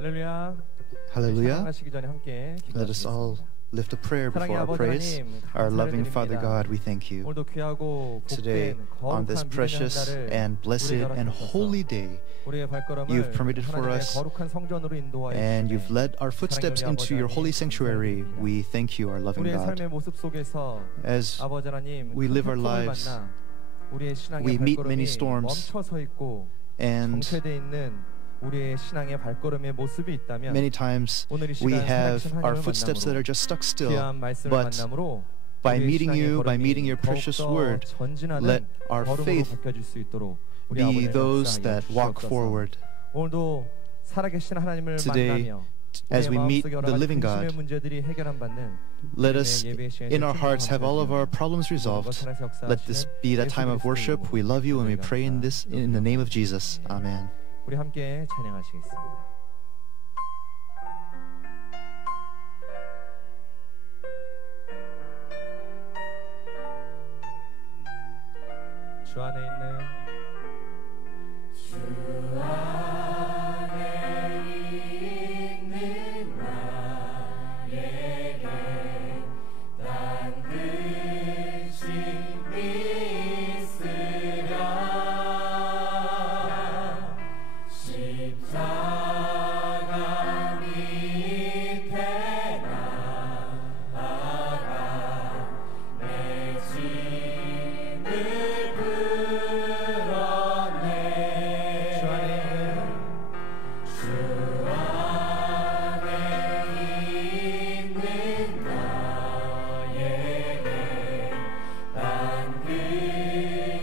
할렐루야. Hallelujah. 하시기 전에 함께 Let us all lift a prayer before our praise. Our loving Father God, we thank you. 오늘도 귀하고 Today, 복된 on this 거룩한 precious 믿음의 and 날을 blessed 우리에게 and 허락하소서. holy day, 우리의 발걸음을 you've permitted for 하나님의 us, 거룩한 성전으로 인도하여 and 주시네. you've led our footsteps into your holy sanctuary. We thank you, our loving 우리의 God. 삶의 모습 속에서 As 아버지 하나님 we live our 큰 lives, 만나 우리의 신앙의 we meet many 발걸음이 storms, 멈춰서 있고 and 정체되어 있는 우리의 신앙의 발걸음의 모습이 있다면 many times 오늘 이 we 시간 have 살아계신 our 하나님을 footsteps that are 만남으로 just stuck still. 귀한 말씀을 But 만남으로 by 우리의 meeting 신앙의 you, by 걸음이 meeting your precious 더욱더 word, 전진하는 let our 걸음으로 faith 바뀌어질 수 있도록 우리 be 아버지의 those 역사하여 that walk 주시옵소서. forward. 오늘도 살아계신 하나님을 Today, 만나며 as we 우리의 meet 마음속에 여러 the 가지 living 근심의 God, 문제들이 해결안 받는 let us, 우리의 예배 시간에 in our hearts, have all of our 감사드립니다. problems resolved. Let this be that time of worship. We love you and we pray in this in the name of Jesus. Amen. 우리 함께 찬양하시겠습니다. 주 안에 있는 주 안에 있는 나에게 당근심이 있으랴 십자가 밑에 나아가 내 짐을 풀어내 주 안에 있는 나에게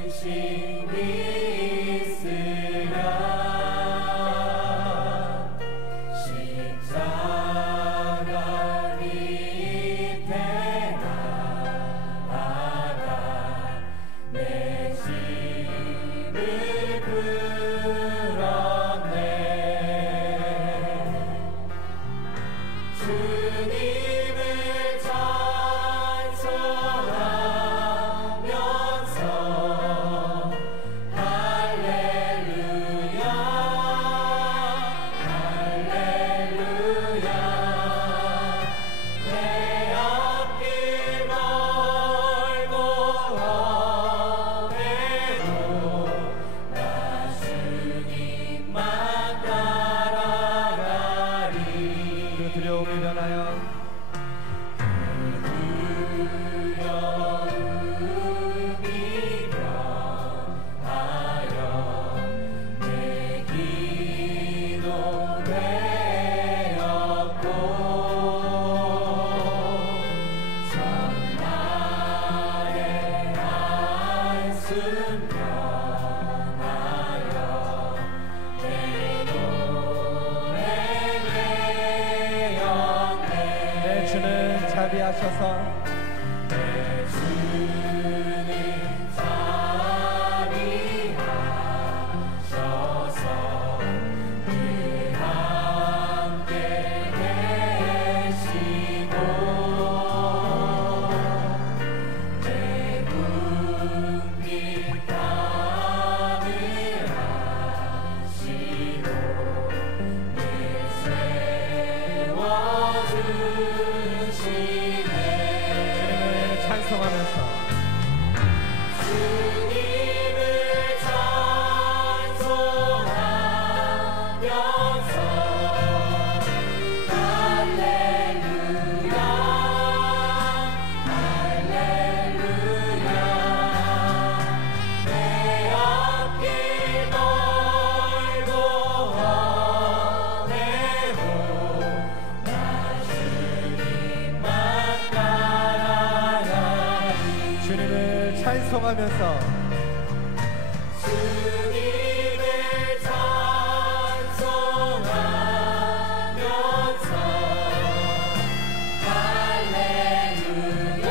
당근심이 있으랴 십자가 밑에 나아가 내 짐을 풀어내 주님을 찬송하면서 할렐루야 할렐루야 내 앞길 멀고 험해도 나 주님만 따라가리 그 두려움이 변하여 내 기도 되었고 전날의 한숨 변하여 내 노래 되었네 내 주는 자비하셔서 내 주는 자비하셔서 늘 함께 계시고 내 궁핍 가능하시고 늘 세워주시네 주님을 찬송하면서 주님을 찬송하면서 할렐루야 할렐루야 내 앞길 멀고 험해도 나 주님만 따라가리 주님을 찬송하면서 주님을 찬송하면서 할렐루야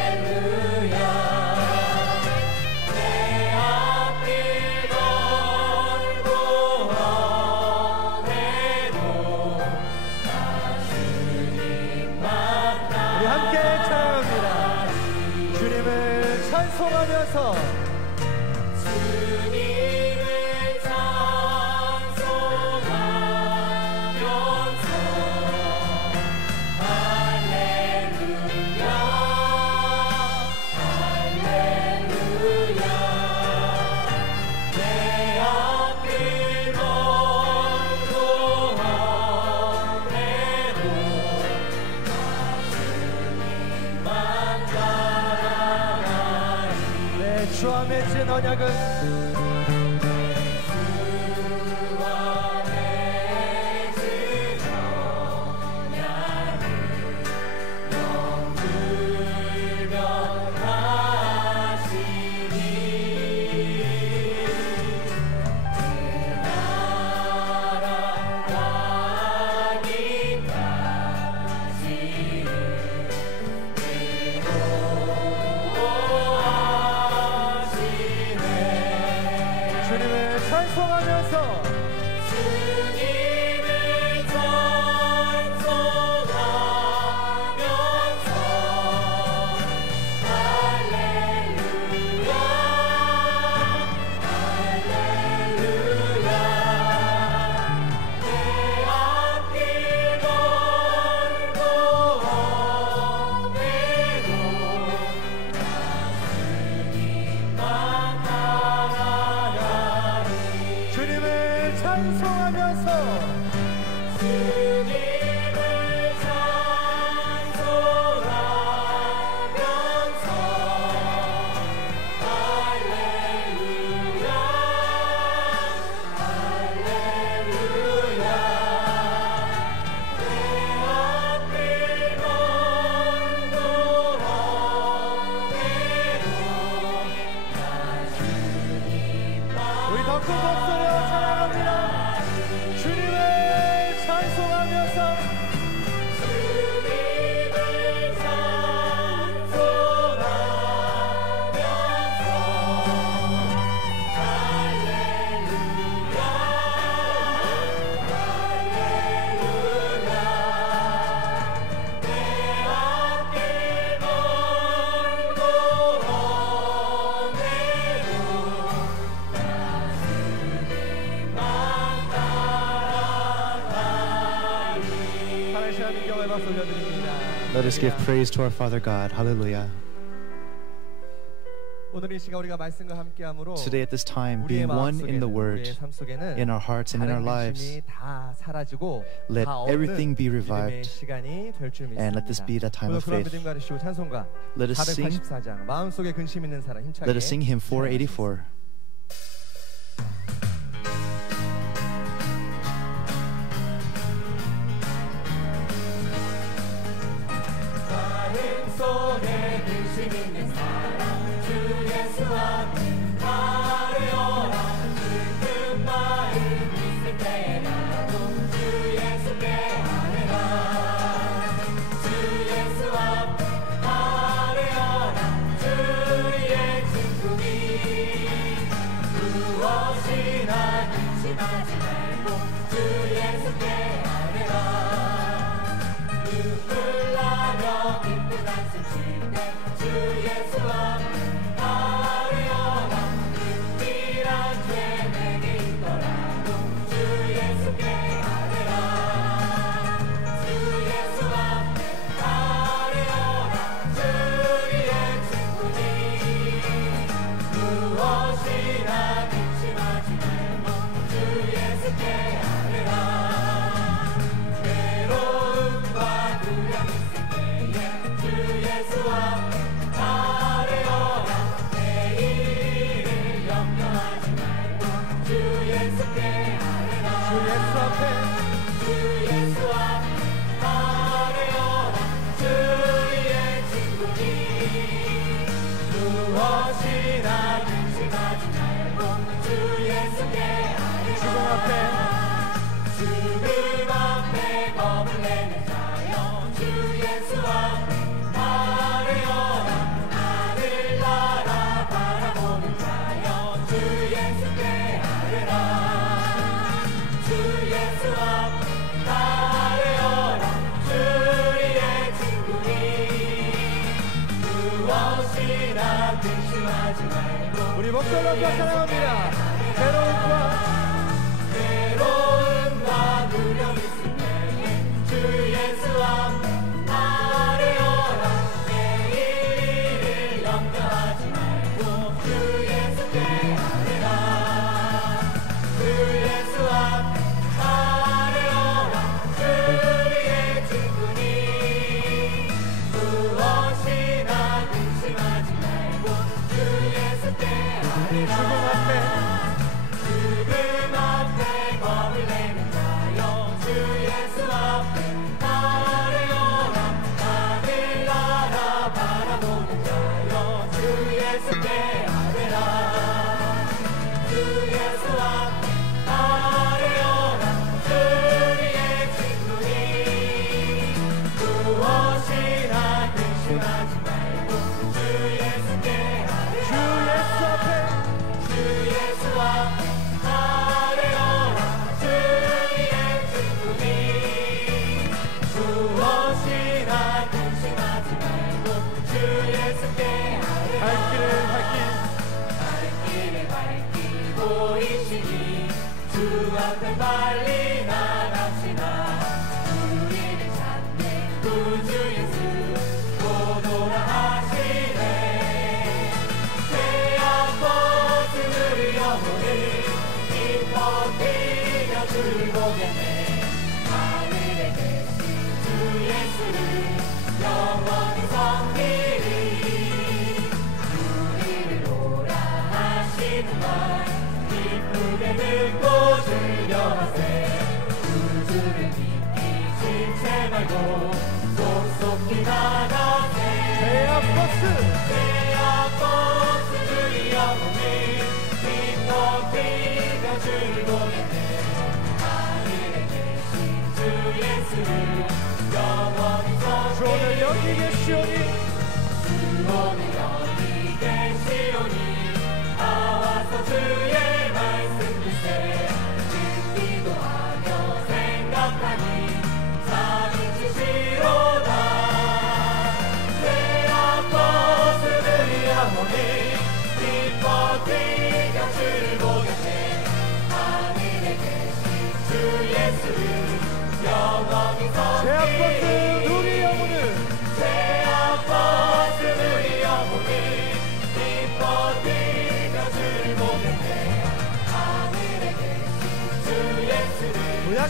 할렐루야 내 앞길 멀고 험해도 나 주님만 우리 함께 찬양합니다. 주님을 찬송하면서 주님을 찬송하면서 주와 맺은 언약은 Let us give praise to our Father God. Hallelujah. 오늘 이 시간 우리가 말씀과 함께함으로 Today at this time, 우리의 being one in the 마음속에는, Word, 우리의 삶 속에는 in our hearts and in our 다른 lives, 근심이 다 사라지고 let 다 everything 없는 be 믿음의 revived, 시간이 될 줄 믿습니다. and let this be the time of 그런 faith. 믿음과 주시고 찬송가 Let us sing. 484장 마음속에 근심 있는 사람 힘차게 Let us sing hymn 484. 속에 근심 있는 사람 주 예수 앞에 바르여라 슬픈 마음 있을 때라도 주 예수께 아뢰라 주 예수 앞에 바르여라 주의 친구니 무엇이나 근심하지 말고 주 예수께 아뢰라 눈물 나며 기쁜 한숨 쉴 때 주 예수 앞에 아뢰어라 은밀한 죄 내게 있더라도 주 예수께 아뢰라 주 예수 앞에 아뢰어라 주의 친구니 무엇이나 근심하지 말고 주 예수께 아뢰라 괴로움과 두려움 있을 때에 주 예수 앞에 아뢰어라 내일을 염려하지 말고 주 예수께 아뢰라 주 예수 앞에 주 예수 앞에 아뢰어라 주의 친구니 무엇이나 근심하지 말고 주 예수께 아뢰라 죽음 앞에 겁을 내는 자여 주 예수 앞에 아뢰어라 하늘나라 바라보는 자여 주 예수께 아뢰라 주 예수 앞에 아뢰어라 주의 친구니 무엇이나 근심하지 말고 우리 목소리 높여 사랑합니다. 괴로움과 두려움 있을 때에 주 예수 앞에 아뢰어라 내일을 염려하지 말고 주 예수께 아뢰라 주 예수 앞에 아뢰어라 주의 친구니 무엇이나 근심하지 말고 주 예수께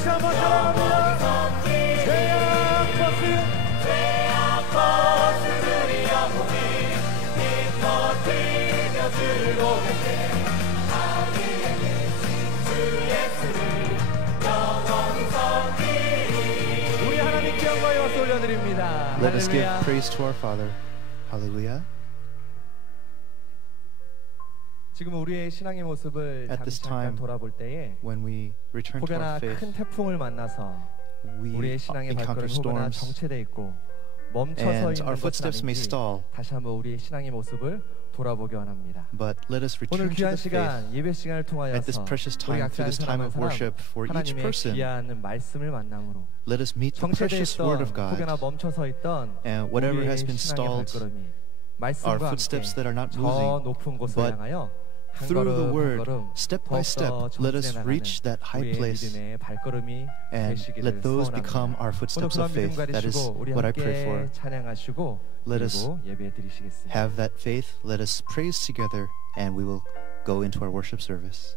다시 한번 사랑합니다. 죄악 버스 우리 영혼이 기뻐 뛰며 즐거운데 하늘에 계신 주 예수를 영원히 섬기리. 우리 하나님께 영광의 박수 올려드립니다. Let us give praise to our Father. Hallelujah. 지금 우리의 신앙의 모습을 잠깐 돌아볼 때에 when we return to 혹여나 our faith, 큰 태풍을 만나서 we 우리의 신앙의 encounter 발걸음이 혹여나 storms, 정체돼 있고 멈춰서 and 있는 our 것은 footsteps may 아닌지 stall. 다시 한번 우리의 신앙의 모습을 돌아보기 원합니다. But let us 오늘 return to 귀한 the faith 시간 예배 시간을 at this 통하여서 precious 우리 time, through 각자 this time of 사랑하는 worship, for each 하나님의 person. 귀한 말씀을 만남으로 Let us meet the 정체돼 precious Word 있던 of God, 혹여나 멈춰서 있던 and whatever 우리의 has been 신앙의 stalled, 발걸음이 our 말씀과 함께 footsteps that are not 저 moving, 높은 곳을 but 향하여 한 through the 걸음 한 Word, 걸음 step by step, 더욱더 let us 전진해 reach that 나가는 high 우리의 place, 믿음의 발걸음이 and 되시기를 let those become 소원합니다. our 오늘 footsteps 그런 of 믿음 faith. That is 가지시고 우리 what I pray 함께 for. 찬양하시고 Let us 그리고 예배 드리시겠습니다. Have that faith, let us praise together, and we will go into our worship service.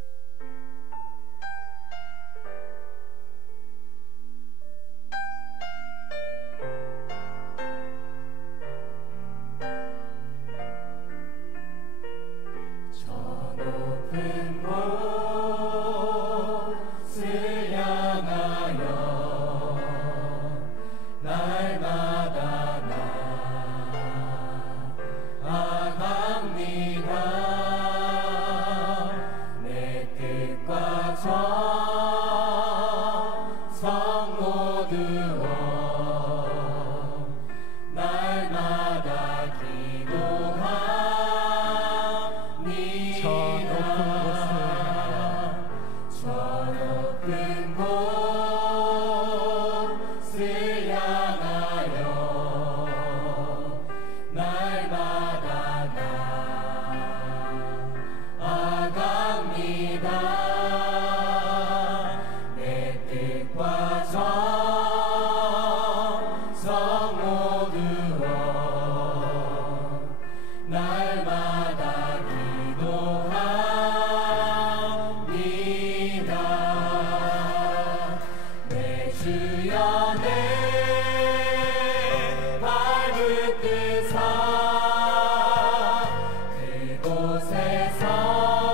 그곳에서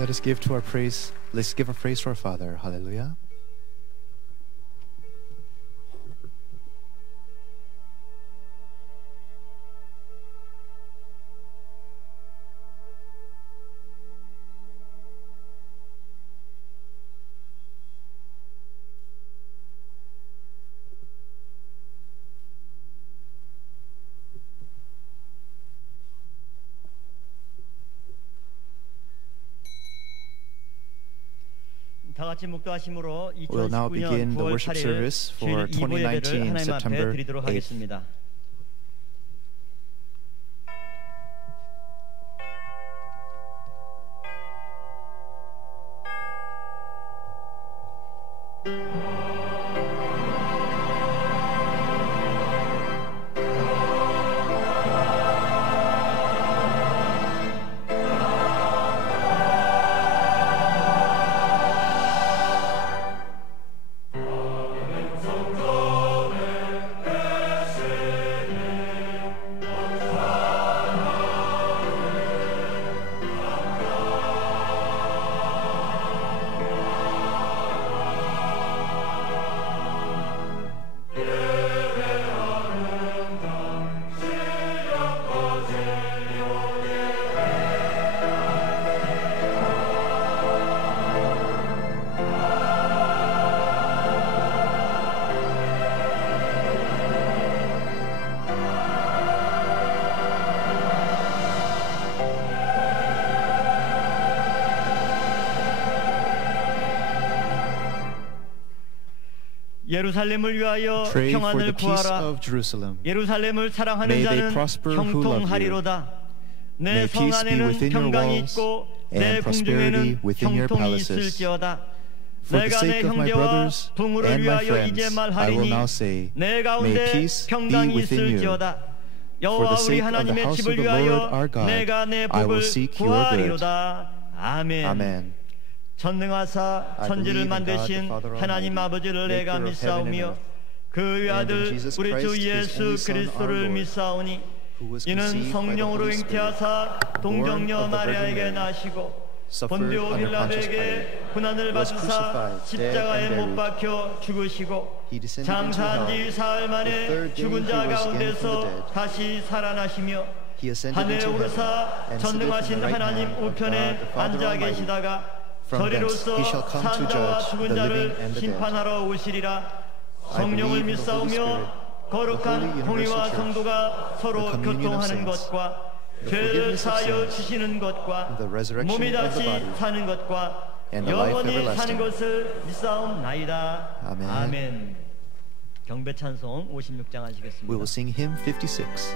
Let us give to our praise. Let's give our praise to our Father. Hallelujah. We'll now begin the worship service for 2019 September 8th. 예루살렘을 위하여 평안을 구하라. 예루살렘을 사랑하는 자는 형통하리로다. 내 성 안에는 평강이 있고 내 궁중에는 형통이 있을지어다. For the sake of my brothers and my friends, I will now say, may peace be within you. For the sake of the house of the Lord our God, I will seek your good. Amen. 전능하사 천지를 만드신 하나님 아버지를 내가 믿사오며 그의 아들 우리 주 예수 그리스도를 믿사오니 이는 성령으로 잉태하사 동정녀 마리아에게 나시고 본디오 빌라도에게 고난을 받으사 십자가에 못 박혀 죽으시고 장사한 지 사흘 만에 죽은 자 가운데서 다시 살아나시며 하늘에 오르사 전능하신 하나님 우편에 앉아 계시다가 저리로서 산자와 죽은 자를 심판하러 오시리라. 성령을 믿사오며 거룩한 공의와 성도가 서로 교통하는 것과 죄를 사하여 주시는 것과 몸이 다시 사는 것과 영원히 사는 것을 믿사옵나이다. 아멘. 경배 찬송 56장 하시겠습니다. We will sing hymn 56.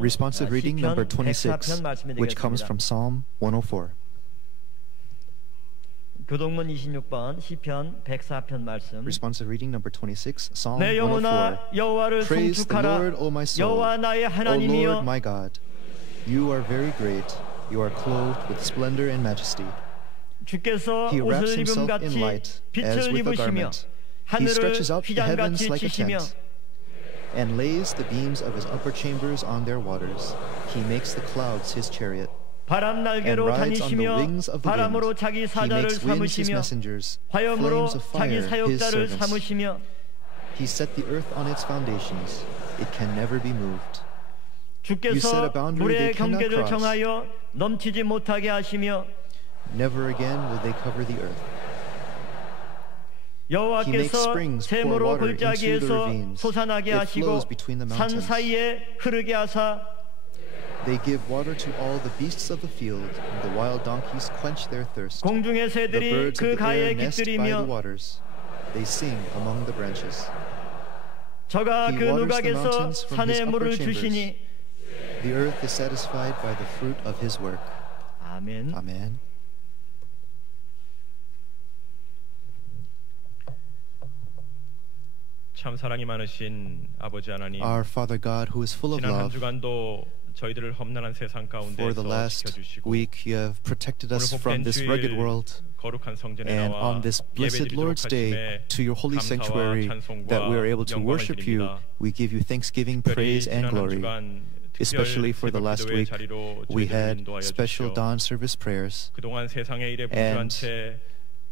Responsive reading number 26, which comes from Psalm 104. 교동문 26번 시편 104편 말씀. Responsive reading number 26, Psalm 내 영혼아 104. 여호와를 Praise the 송축하라. Lord, O my soul. 여호와 나의 O 하나님이여. Lord, my God, you are very great. You are clothed with splendor and majesty. 주께서 He wraps 옷을 himself in 입음같이 light as 빛을 with a 입으시며 garment. He 하늘을 stretches out the heavens 휘장같이 like a 치시며 tent and lays the beams of his upper chambers on their waters. He makes the clouds his chariot. 바람 날개로 다니시며 바람으로 자기 사자를 삼으시며 화염으로 자기 사역자를 삼으시며 He set the earth on its foundations. It can never be moved. 주께서 물의 경계를 정하여 넘치지 못하게 하시며 Never again will they cover the earth. 여호와께서 샘으로 골짜기에서 솟아나게 하시고 산 사이에 흐르게 하사 They give water to all the beasts of the field, and the wild donkeys quench their thirst. 공중의 새들이 그 가에 깃들이며 They sing among the branches. 저가 그 누각에서 산에 물을 주시니 The earth is satisfied by the fruit of his work. 아멘. 아멘. 참 사랑이 많으신 아버지 하나님. Our Father God, who is full of 지난 한 love. 주간도 저희들을 험난한 세상 For the 가운데서 last 지켜주시고 week, you have protected us from this rugged world. 거룩한 성전에 And 나와 on this blessed Lord's Day, to your holy sanctuary, that we are able to worship you, we give you thanksgiving, praise, and glory. Especially for the last week, we had special dawn service prayers. 그동안 세상의 일에 분주한 채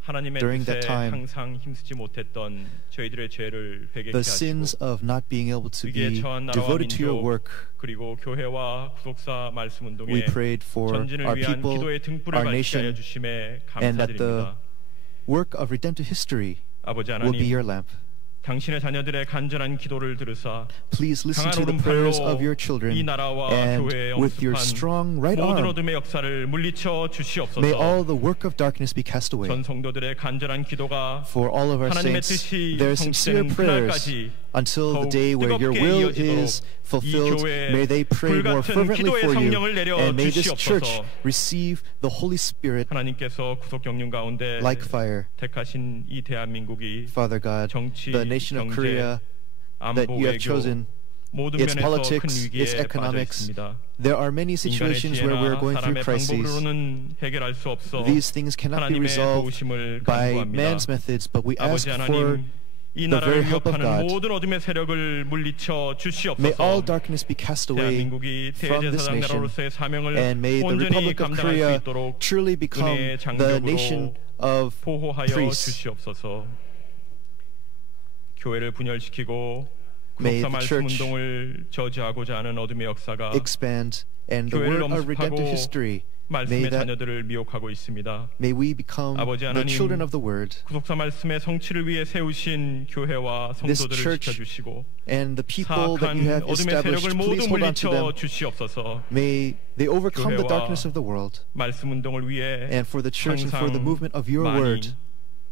하나님의 during 뜻에 that time, 항상 힘쓰지 못했던 저희들의 죄를 회개케 the sins 하시고 of not being able to 위기에 be 처한 나라와 devoted to your 민족 work, 그리고 교회와 구속사 말씀 we 운동에 prayed for 전진을 our 위한 people, 기도의 등불을 our 밝히게 하여 nation, 주심에 and that the 감사드립니다. work of redemptive history 아버지 will be your 하나님, lamp. 당신의 자녀들의 간절한 기도를 들으사 Please listen 강한 to the prayers 오른팔로 of your 이 children, 나라와 and 교회에 with your 엄습한 strong right 모든 arm, 어둠의 역사를 물리쳐 주시옵소서. may all the work of darkness be cast away. 전 성도들의 간절한 기도가 For all of our 하나님의 saints, 뜻이 their sincere 성취되는 prayers 그날까지 until the 더욱 day where your 뜨겁게 will 이어지도록 is 이 fulfilled, 교회에 may they pray more 불같은 fervently 기도의 for you, 성령을 내려 and may this church 주시옵소서. receive the Holy Spirit 하나님께서 구속 경륜 가운데 like fire. 택하신 이 대한민국이 Father God, 정치, the nation of 경제, Korea that 안보, you have 외교 chosen, 모든 its 면에서 큰 politics, its 위기에 빠져 economics, 있습니다. there are many situations where we are 인간의 going through 지혜나 사람의 crises. 방법으로는 해결할 수 없어 These things cannot be 하나님의 resolved 도우심을 by 간구합니다. man's methods, but we ask 아버지 for 하나님, 이 the very 나라를 help of 위협하는 God. 모든 어둠의 세력을 물리쳐 May all 주시옵소서. darkness be cast away 대한민국이 from this 대제사장 nation, 나라로서의 사명을 and may the 온전히 Republic of 감당할 수 Korea 있도록 truly become 은혜의 the nation 장벽으로 of 보호하여 priests. 주시옵소서. 교회를 분열시키고 May 구속사 the 말씀 church 운동을 저지하고자 하는 어둠의 역사가 expand, and the 교회를 word of redemptive 엄습하고 history, may 말씀의 that 자녀들을 미혹하고 있습니다. may we become 아버지 the children 하나님, of the word, 구속사 말씀의 성취를 위해 세우신 교회와 This 성도들을 church 지켜주시고 and the people that you 사악한 have 어둠의 established. 세력을 Please 모두 hold on to them. 물리쳐 주시옵소서. May they overcome the 교회와 darkness of the world, 말씀 운동을 위해 and for the church and for the 항상 movement of your 많이, word.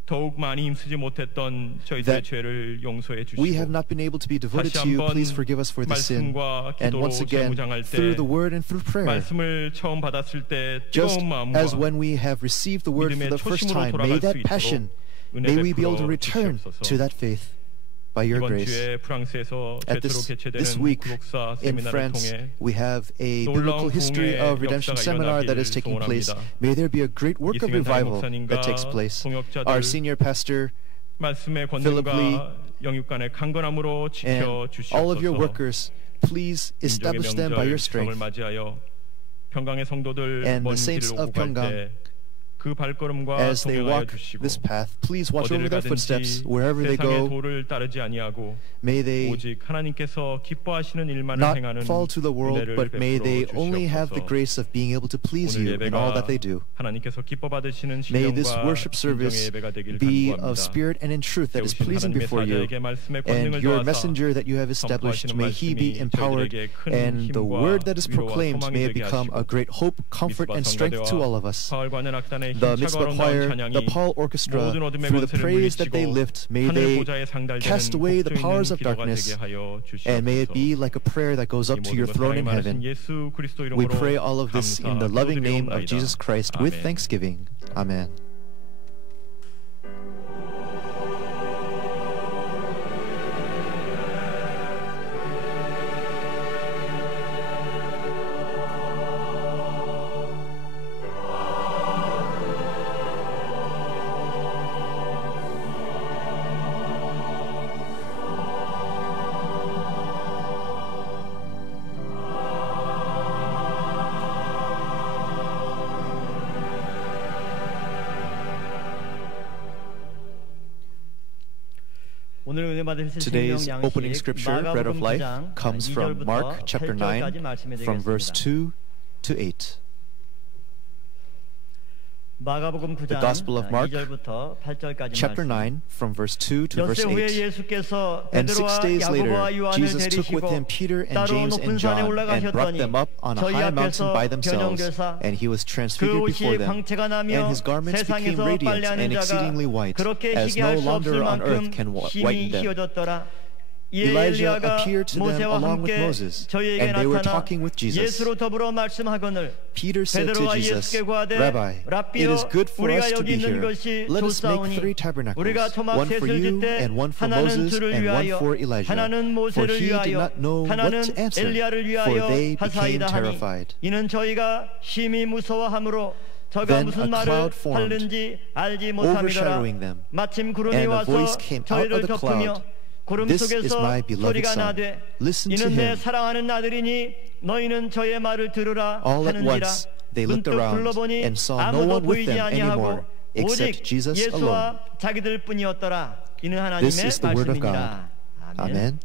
더욱 많이 힘쓰지 못했던 저희들의 That 죄를 용서해 We have 주시고 not been able to be devoted 다시 to you. 한번 Please forgive us for the sin. 말씀과 And 기도로 once again, 재무장할 through 때 the word and through prayer, 말씀을 처음 받았을 때 just 뜨거운 as 마음과 when we have received the word for 믿음의 the first 초심으로 time, 돌아갈 may 수 that 있도록 passion, 은혜 may we be able to 베풀어 return 주시옵소서. to that faith by your 이번 grace. 주에 프랑스에서 At 최초로 this 개최되는 week 구속사 in 세미나를 France, 통해 we have a 놀라운 biblical history 부흥의 of redemption 역사가 seminar that is 일어나기를 taking place. 소원합니다. May there be a great work of 이승현 revival 목사님과 that takes place. 동역자들, Our senior pastor 말씀의 Philip Lee, 권능과 영육간의 강건함으로 지켜 and all of your 주시옵소서. workers, please 민족의 establish them by your 명절 추석을 strength. 맞이하여 평강의 성도들 And 먼 the saints 길을 of 오고 갈 평강, 때 그 발걸음과 as they 동행하여 walk 주시고 this path, please watch over 어디를 their footsteps 가든지 wherever they go. 세상의 도를 따르지 아니하고 May they 오직 하나님께서 기뻐하시는 일만을 not 행하는 fall to the world, 은혜를 but may they 베풀어 only have the 주시옵소서. grace of being able to please 오늘 you in all that 예배가 they do. 하나님께서 기뻐 받으시는 May this 신령과 worship 진정의 service 예배가 되길 be 간구합니다. of spirit and in truth that is 세우신 pleasing 하나님의 before you. 사자에게 말씀의 And 권능을 your 더하사 messenger that you have established, 선포하시는 may he be 말씀이 empowered, 저희들에게 큰 and the 힘과 word that is 위로와 proclaimed 소망이 may 되게 become a 하시고 great hope, comfort, and strength to all of us. 파울과는 악단의 The 힘차고 Mitzvah 아름다운 choir, 찬양이 the Paul orchestra, 모든 어둠의 through the 권세를 praise that they 물리치고 lift, may 하늘 they 보좌에 상달되는 cast away the 복도 powers 있는 of 기도가 darkness, 되게 하여 and may it 주시옵소서. be like a prayer that goes up 이 to your 모든 throne 사랑이 in 많으신 heaven. 예수 그리스도 We 이름으로 pray all of this in the loving name of 감사 Jesus Christ with 아멘. thanksgiving. Amen. Today's opening scripture, Bread of Life, comes from Mark chapter 9, from verse 2 to 8. The Gospel of Mark, chapter 9, from verse 2 to verse 8. And 6 days later, Jesus took with him Peter and James and John and brought them up on a high mountain by themselves, and he was transfigured before them, and his garments became radiant and exceedingly white, as no launder on earth can whiten them. Elijah appeared to them along with Moses, and they were talking with Jesus. Peter said to Jesus, Rabbi, it is good for us to be here. Let us make 3 tabernacles, one for you, and one for Moses, and one for Elijah. For he did not know what to answer, for they became terrified. Then a cloud formed, overshadowing them, and a voice came out of the cloud. This is my beloved Son. Listen to him. All at once, they looked around and saw no one with them anymore, except Jesus alone. This is the word of God. Amen.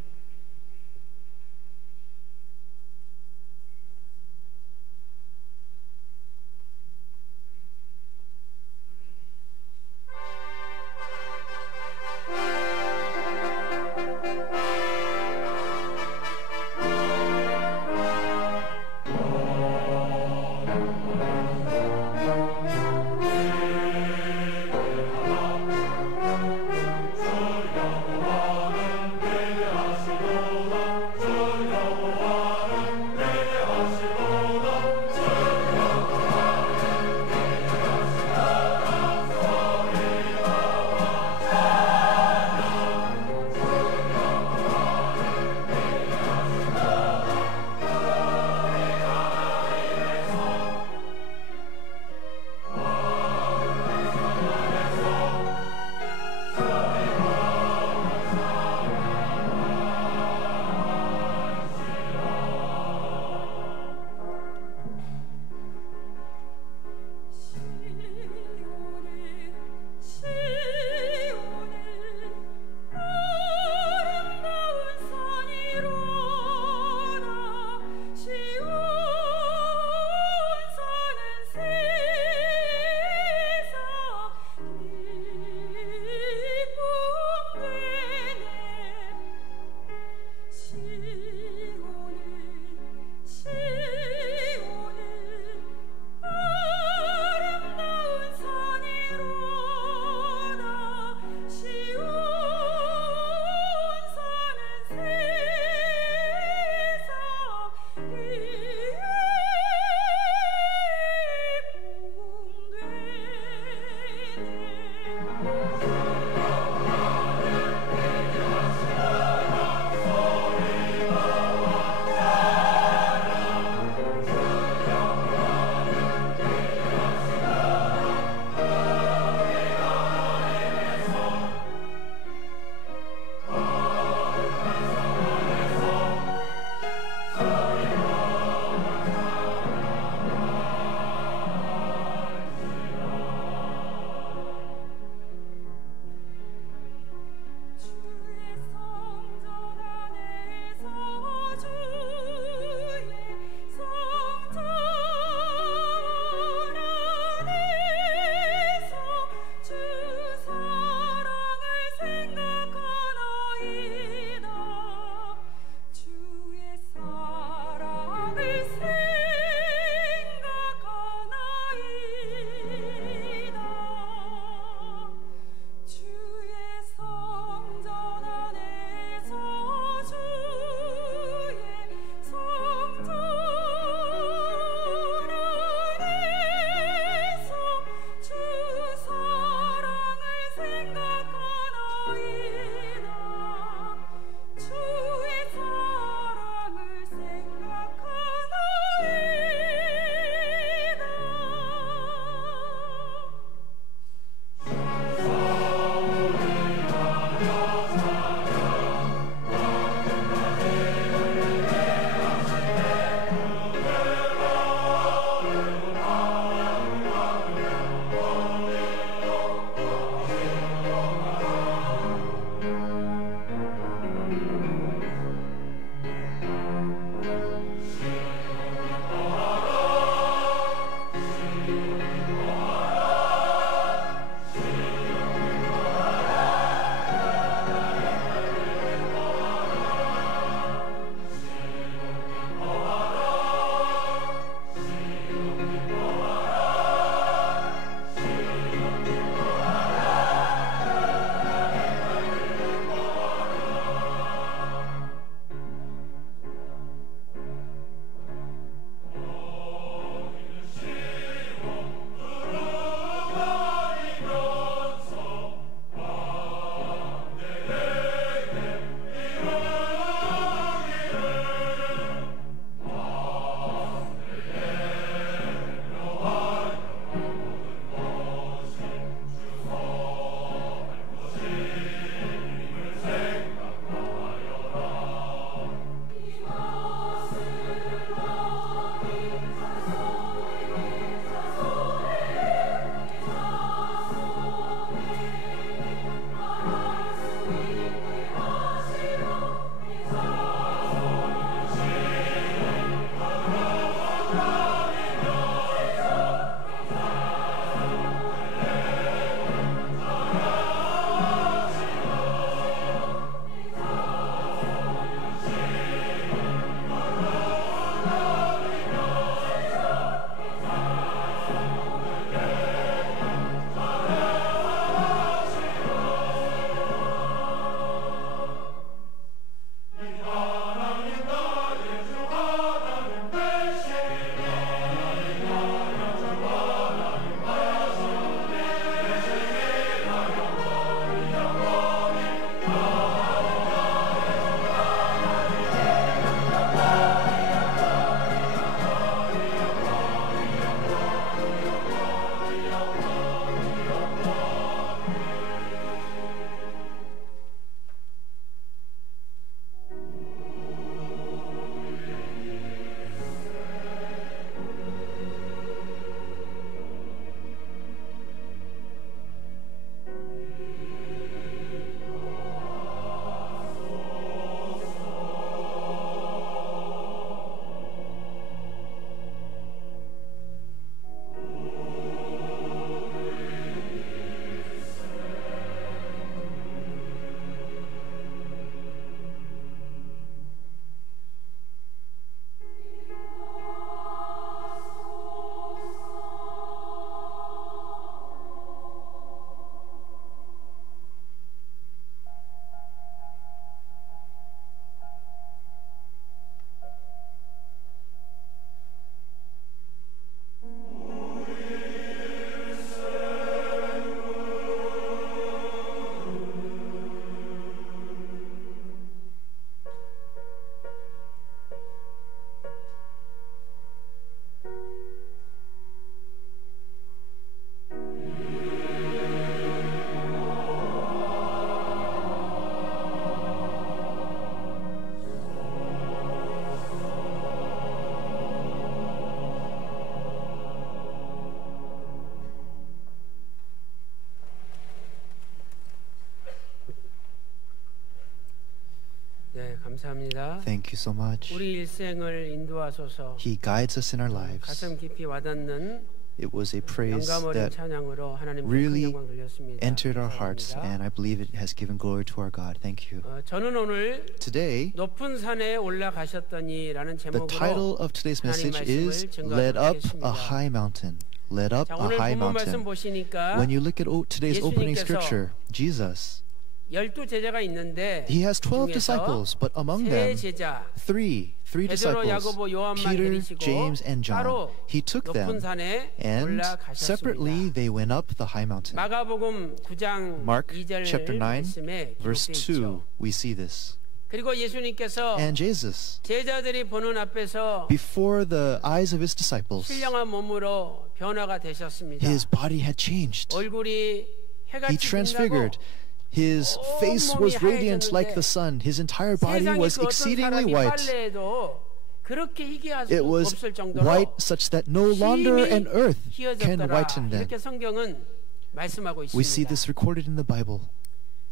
감사합니다. Thank you so much. 우리 일생을 인도하소서. He guides us in our lives. 가슴 깊이 와닿는 It was a praise that 찬양으로 하나님께 really 영광 돌렸습니다. entered our hearts, 감사합니다. and I believe it has given glory to our God. Thank you. 저는 오늘 Today, 높은 산에 올라가셨더니라는 the 제목으로 title of today's message 하나님 is 말씀을 Led Up 증거하겠습니다. a High Mountain. Led up 자, a 오늘 high 본문 말씀 mountain. 보시니까 When you look at today's opening 예수님께서 scripture, Jesus, 12 제자가 있는데 he has 12 중에서 disciples, but among 세 them, 제자 three 베드로, disciples, 야고보, 요한만 Peter, 데리시고 James, and John. 따로 He took 높은 them, 산에 and separately 올라가셨습니다. they went up the high mountain. 마가복음 9장 Mark 2절 chapter 9, 말씀에 verse 기록되어 2, 있죠. we see this. 그리고 예수님께서 And Jesus, 제자들이 보는 앞에서 before the eyes of his disciples, 신령한 몸으로 변화가 되셨습니다. his body had changed. 얼굴이 He 해같이 transfigured. 빛나고 His face was radiant like the sun. His entire body 세상에 was 그 어떤 exceedingly 사람이 white. 빨래해도 그렇게 희귀할 수 It was 없을 정도로 white such that no launder and earth can 희어졌더라. whiten them. 이렇게 성경은 말씀하고 We see 있습니다. this recorded in the Bible.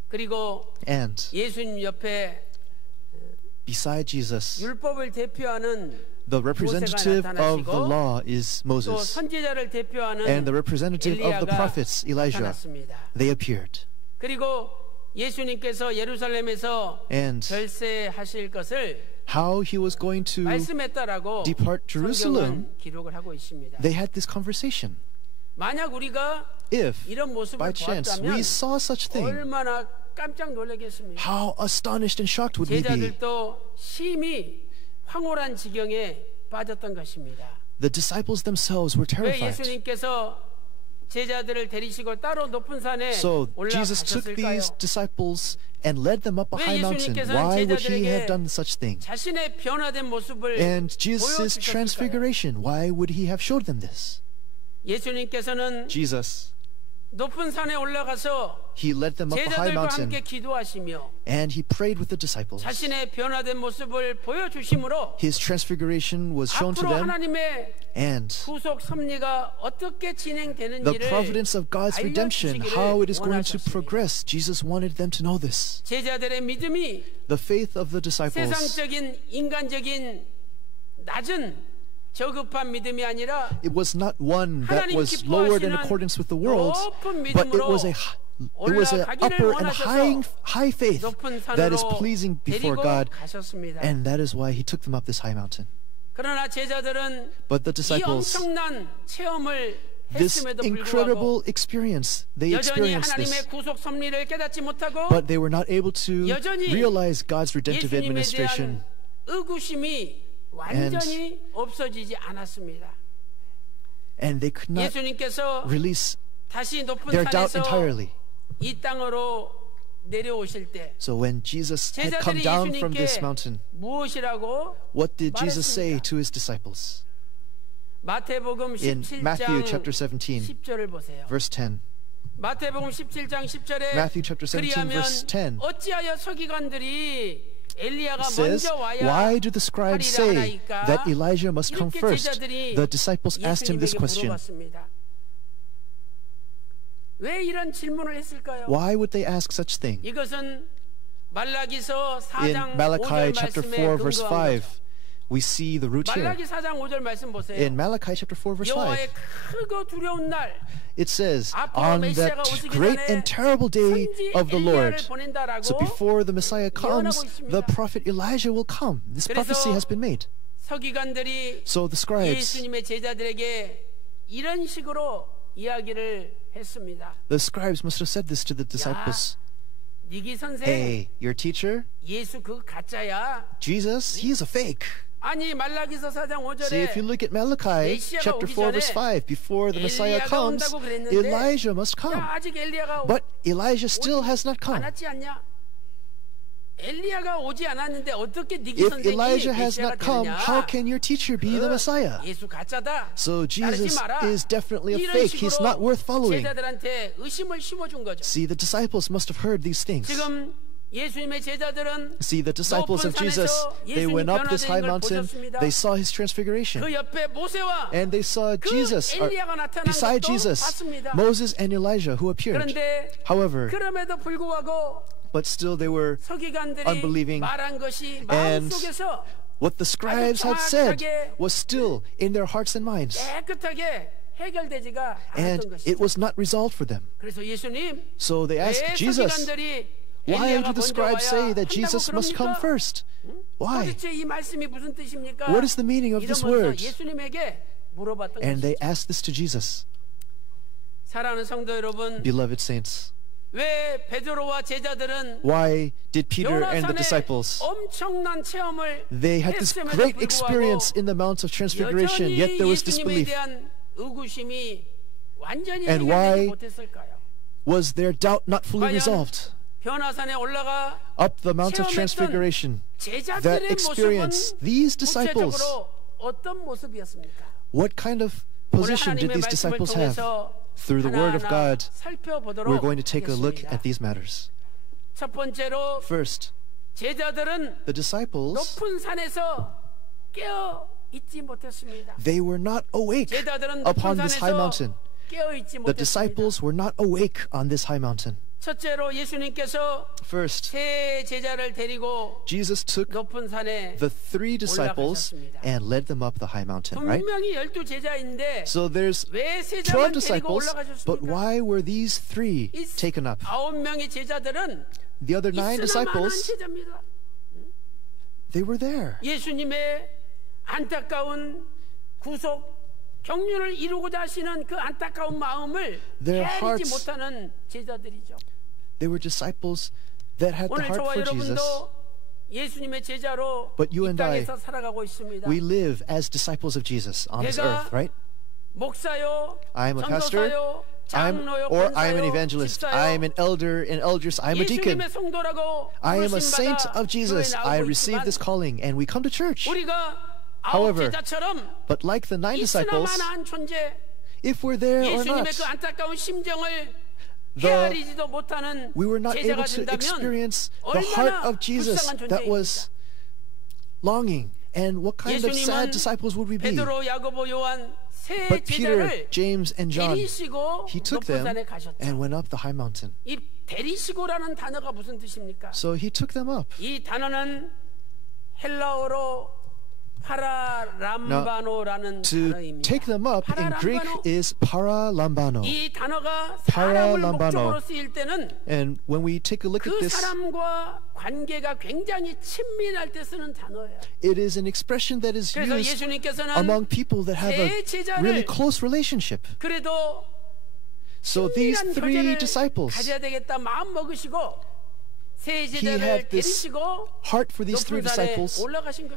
그리고 And 예수님 옆에 beside Jesus, 율법을 대표하는 the representative of the law is 또 Moses, 선지자를 대표하는 and the representative of the 엘리야가 prophets, Elijah. 나타났습니다. They appeared. 그리고 예수님께서 예루살렘에서 And 절세하실 것을 how he was going to 말씀했다라고 depart Jerusalem, 성경은 기록을 하고 있습니다. they had this conversation. 만약 우리가 If, 이런 모습을 by chance, 보았다면 we saw such thing, 얼마나 깜짝 놀라겠습니까? how astonished and shocked would we be? 제자들도 심히 황홀한 지경에 빠졌던 것입니다. The disciples themselves were 왜 terrified. 예수님께서 제자들을 데리시고 따로 높은 산에 So Jesus took 올라가셨을까요? these disciples and led them up a 왜 high mountain. 예수님께서는 Why would he 제자들에게 have done such thing? 자신의 변화된 모습을 And Jesus' 보여주셨을까요? transfiguration, why would he have showed them this? 예수님께서는 Jesus, 높은 산에 올라가서 he led them up a high 제자들과 mountain 함께 기도하시며 and he prayed with the disciples. 자신의 변화된 모습을 보여주심으로 His transfiguration was shown to 앞으로 them, 하나님의 and 구속 섭리가 어떻게 the 진행되는지를 providence of God's redemption, how it is going to 원하셨습니다. progress. Jesus wanted them to know this. 제자들의 믿음이 The faith of the disciples, 세상적인 인간적인 낮은 저급한 믿음이 아니라 it was not one that 하나님 was lowered in 기뻐하시는 accordance with the world, 높은 but it was 믿음으로 an upper and 원하셔서 high faith 높은 that is 산으로 pleasing before 데리고 God, 가셨습니다. and that is why he took them up this high mountain. 그러나 제자들은 But the 이 disciples, 엄청난 체험을 this 했음에도 불구하고 incredible experience, they 여전히 experienced 하나님의 this, 구속 섭리를 깨닫지 못하고 but they were not able to 여전히 realize God's redemptive 예수님에 administration, 대한 의구심이 완전히 없어지지 않았습니다. and they could not 예수님께서 release 다시 높은 their doubt 산에서 entirely. 이 땅으로 내려오실 때 So when Jesus had come 제자들이 down from this 예수님께 mountain, 무엇이라고 what did Jesus say 말했습니까? to his disciples? 마태복음 In 17장 Matthew chapter 17, 10절을 보세요. verse 10. 마태복음 17장 10절에 Matthew chapter 17, 그리하면 verse 10. 어찌하여 서기관들이 엘리야가 It says, 먼저 와야 why do the scribes 하리라 say 하나이까? that Elijah must come 이렇게 first? 제자들이 The disciples asked him this 예수님에게 question. 물어봤습니다. 왜 이런 질문을 했을까요? Why would they ask such thing? 이것은 말라기서 In 4장 Malachi 5절 chapter 말씀에 4, verse 근거한 5, 거죠. we see the root here. 말라기 4장 5절 말씀 보세요. In Malachi chapter 4, verse 5, 여호와의 크고 두려운 날 it says, 앞으로 on 메시아가 that 오시기 great 전에 and terrible day 선지 of the Lord. 엘리야를 보낸다라고 So before the Messiah comes, 예언하고 the 있습니다. prophet Elijah will come. This 그래서 prophecy has been made. 서기관들이 So the scribes, 예수님의 제자들에게 이런 식으로 이야기를 했습니다. the scribes must have said this to the disciples. 니기 선생, Hey, your teacher, 예수 그 가짜야. Jesus, he is a fake. 아니 말라기서 4장 5절에 See, if you look at Malachi chapter 4, verse 5, before the Messiah comes, Elijah must come. 야, 아직 엘리야가 But Elijah still has not come. 않았지 않냐? 엘리야가 오지 않았는데 어떻게 니기 If 선생이 Elijah has 메시아가 not come, 되느냐? how can your teacher be the Messiah? 예수 가짜다. So Jesus 따르지 마라. is definitely a 이런 fake. He's 식으로 not worth following. 제자들한테 의심을 심어준 거죠. See, the disciples must have heard these things. 지금 예수님의 제자들은 See, the disciples of Jesus, they went up this high mountain, they saw his transfiguration, 그 옆에 모세와 and they saw 그 Jesus, 엘리야가 나타난 beside 것도 Jesus, 봤습니다. Moses and Elijah who appeared. 그런데 However, 그럼에도 불구하고 but still they were unbelieving. And what the scribes had said was still in their hearts and minds. And it was not resolved for them. So they asked Jesus, why do the scribes say that Jesus must come first? Why? What is the meaning of this word? And they asked this to Jesus. Beloved saints, why did Peter and the disciples, they had this great experience in the Mount of Transfiguration, yet there was disbelief? And why was their doubt not fully resolved? Up the Mount of Transfiguration, that experience, these disciples, what kind of position did these disciples have? Through the Word of God, we're going to take a look at these matters. First, the disciples, they were not awake upon this high mountain. The disciples were not awake on this high mountain. First, Jesus took the 3 disciples and led them up the high mountain, right? So there's 12 disciples, but why were these 3 taken up? The other 9 disciples, they were there. 경륜을 이루고자 하시는 그 안타까운 마음을 헤아리지 못하는 제자들이죠. They were disciples that had the heart for Jesus. But you and I, we live as disciples of Jesus on this earth, right? I am a pastor, I am an evangelist, I am an elder, an elders, I am a deacon. I am a saint of Jesus. I received this calling and we come to church. However, but like the 9 disciples, if we're there or not, we were not able to experience the heart of Jesus that was longing. And what kind of sad disciples would we be? But Peter, James, and John, he took them and went up the high mountain. So he took them up. Now, to take them up in Greek is paralambano. Paralambano. And when we take a look at this, it is an expression that is used among people that have a really close relationship. So these 3 disciples, he had this heart for these 3 disciples.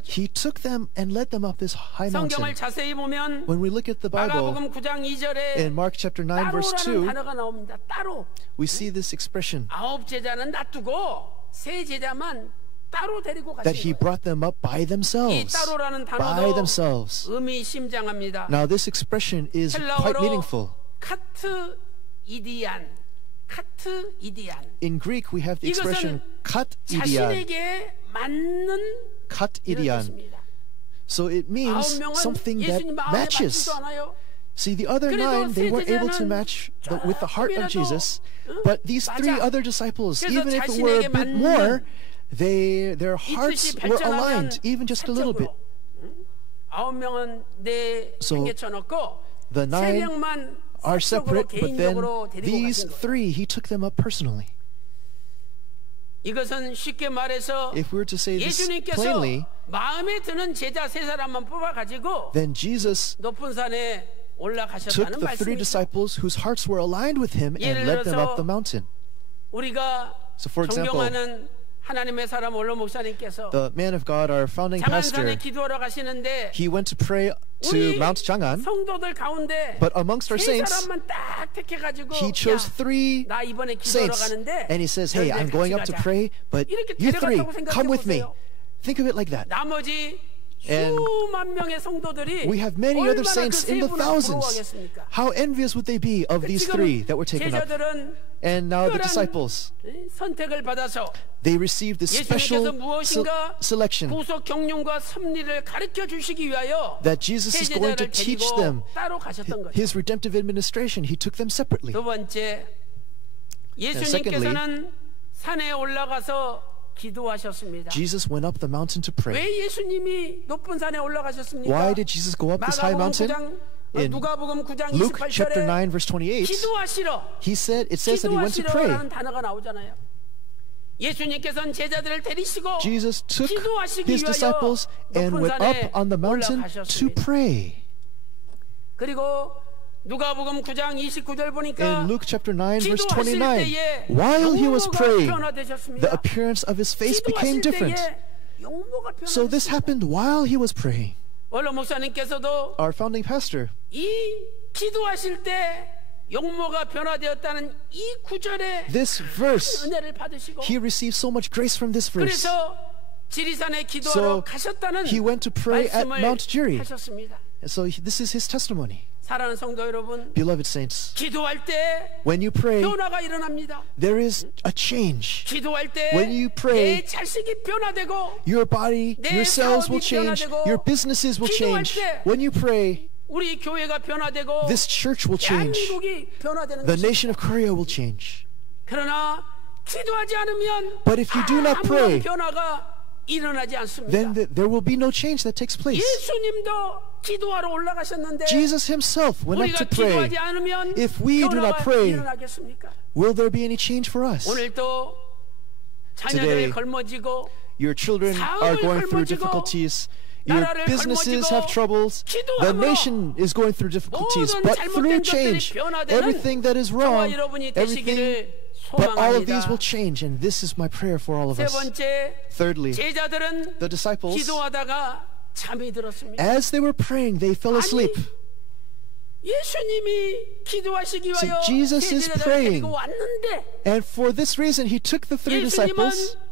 He took them and led them up this high mountain. When we look at the Bible, in Mark chapter 9 verse 2, we see this expression that he brought them up by themselves. By themselves. Now this expression is quite meaningful. In Greek, we have the expression kat idian. Kat idian. So it means something that matches. See, the other 9, they weren't able to match with the heart of Jesus, but these 3 other disciples, even if it were a bit more, their hearts were aligned, even just a little bit. So the 9 are separate, but then these 3, he took them up personally. If we were to say this plainly, then Jesus took the 3 disciples whose hearts were aligned with him and led them up the mountain. So for example, the man of God, our founding pastor, he went to pray to Mount Chang'an, but amongst our saints, he chose 3 saints, and he says, hey, I'm going up to pray, but you 3, come with me. Think of it like that. And we have many other saints in the thousands. How envious would they be of these 3 that were taken up? And now the disciples, they received this special selection that Jesus is going to teach them his redemptive administration. He took them separately. And secondly, 산에 올라가서 기도하셨습니다. Jesus went up the mountain to pray. 왜 예수님이 높은 산에 올라가셨습니까? Why did Jesus go up this high mountain? In 누가복음 9장 Luke 28절에 chapter 9 verse 28, 기도하시러. it says that he went to pray. 기도하시러라는 단어가 나오잖아요. 예수님께서는 제자들을 데리시고 Jesus took 기도하시기 his 위하여 disciples and 높은 went up 산에 on the mountain to 올라가셨습니다. pray. 그리고 누가복음 9장 29절 보니까 In Luke chapter 9 verse 기도하실 29, 때에 while he was 용모가 praying, 변화되셨습니다. the appearance of his face became 기도하실 different. 때에 용모가 So this 변화됐습니다. happened while he was praying. 원로 목사님께서도 Our founding pastor, 이 기도하실 때 용모가 변화되었다는 이 구절에 this verse, 은혜를 받으시고 he received so much grace from this verse. 그래서 지리산에 기도하러 So 가셨다는 he went to pray at 말씀을 Mount Jiri. 하셨습니다. So this is his testimony. 사랑하는 성도 여러분, Beloved saints, 기도할 때 when you pray, 변화가 일어납니다. there is a change. 기도할 때 When you pray, 내 자식이 변화되고 Your body, 내 your cells will 사업이 change, 변화되고, your businesses will 기도할 change. 때 When you pray, 우리 교회가 변화되고 this church will change. 대한민국이 변화되는 The 것입니다. nation of Korea will change. 그러나 기도하지 않으면 But if you do not 아무런 pray, 변화가 일어나지 않습니다. then there will be no change that takes place. 예수님도 기도하러 올라가셨는데 Jesus himself went up 우리가 to pray. 기도하지 않으면 If we do not 변화가 pray, 일어나겠습니까? will there be any change for us? 오늘도 자녀들이 Today, 걸머지고 Your children are going through difficulties. Your 나라를 businesses have troubles. The 기도함으로 nation is going through difficulties. 모든 But 잘못된 through 것들이 change, 변화되는 everything that is 저와 wrong, 여러분이 everything, 되시기를 but all of these 소망합니다. will change. And this is my prayer for all of 세 us. 번째, Thirdly, 제자들은 the disciples, 기도하다가 잠이 들었습니다. as they were praying, they fell asleep. 예수님이 기도하시기 See, 위하여 Jesus is 제자들을 praying. 데리고 왔는데 And for this reason, he took the three disciples, 예수님은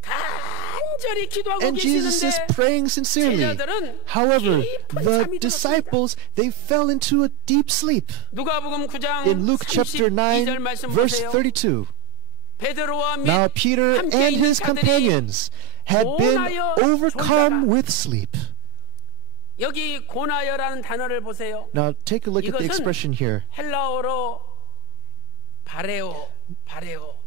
간절히 기도하고 and Jesus is 계시는데 praying sincerely. 제자들은 However, 깊은 the 잠이 들었습니다. disciples, they fell into a deep sleep. 누가복음 9장 In Luke chapter 9, 32절 말씀 verse 보세요. 32. 베드로와 및 Now Peter 함께 and 있는 his 자들이 companions had been 고나여 overcome 졸다가. with sleep. 여기 고나여라는 단어를 보세요. Now take a look at the 이것은 expression here. 헬라어로 바레오.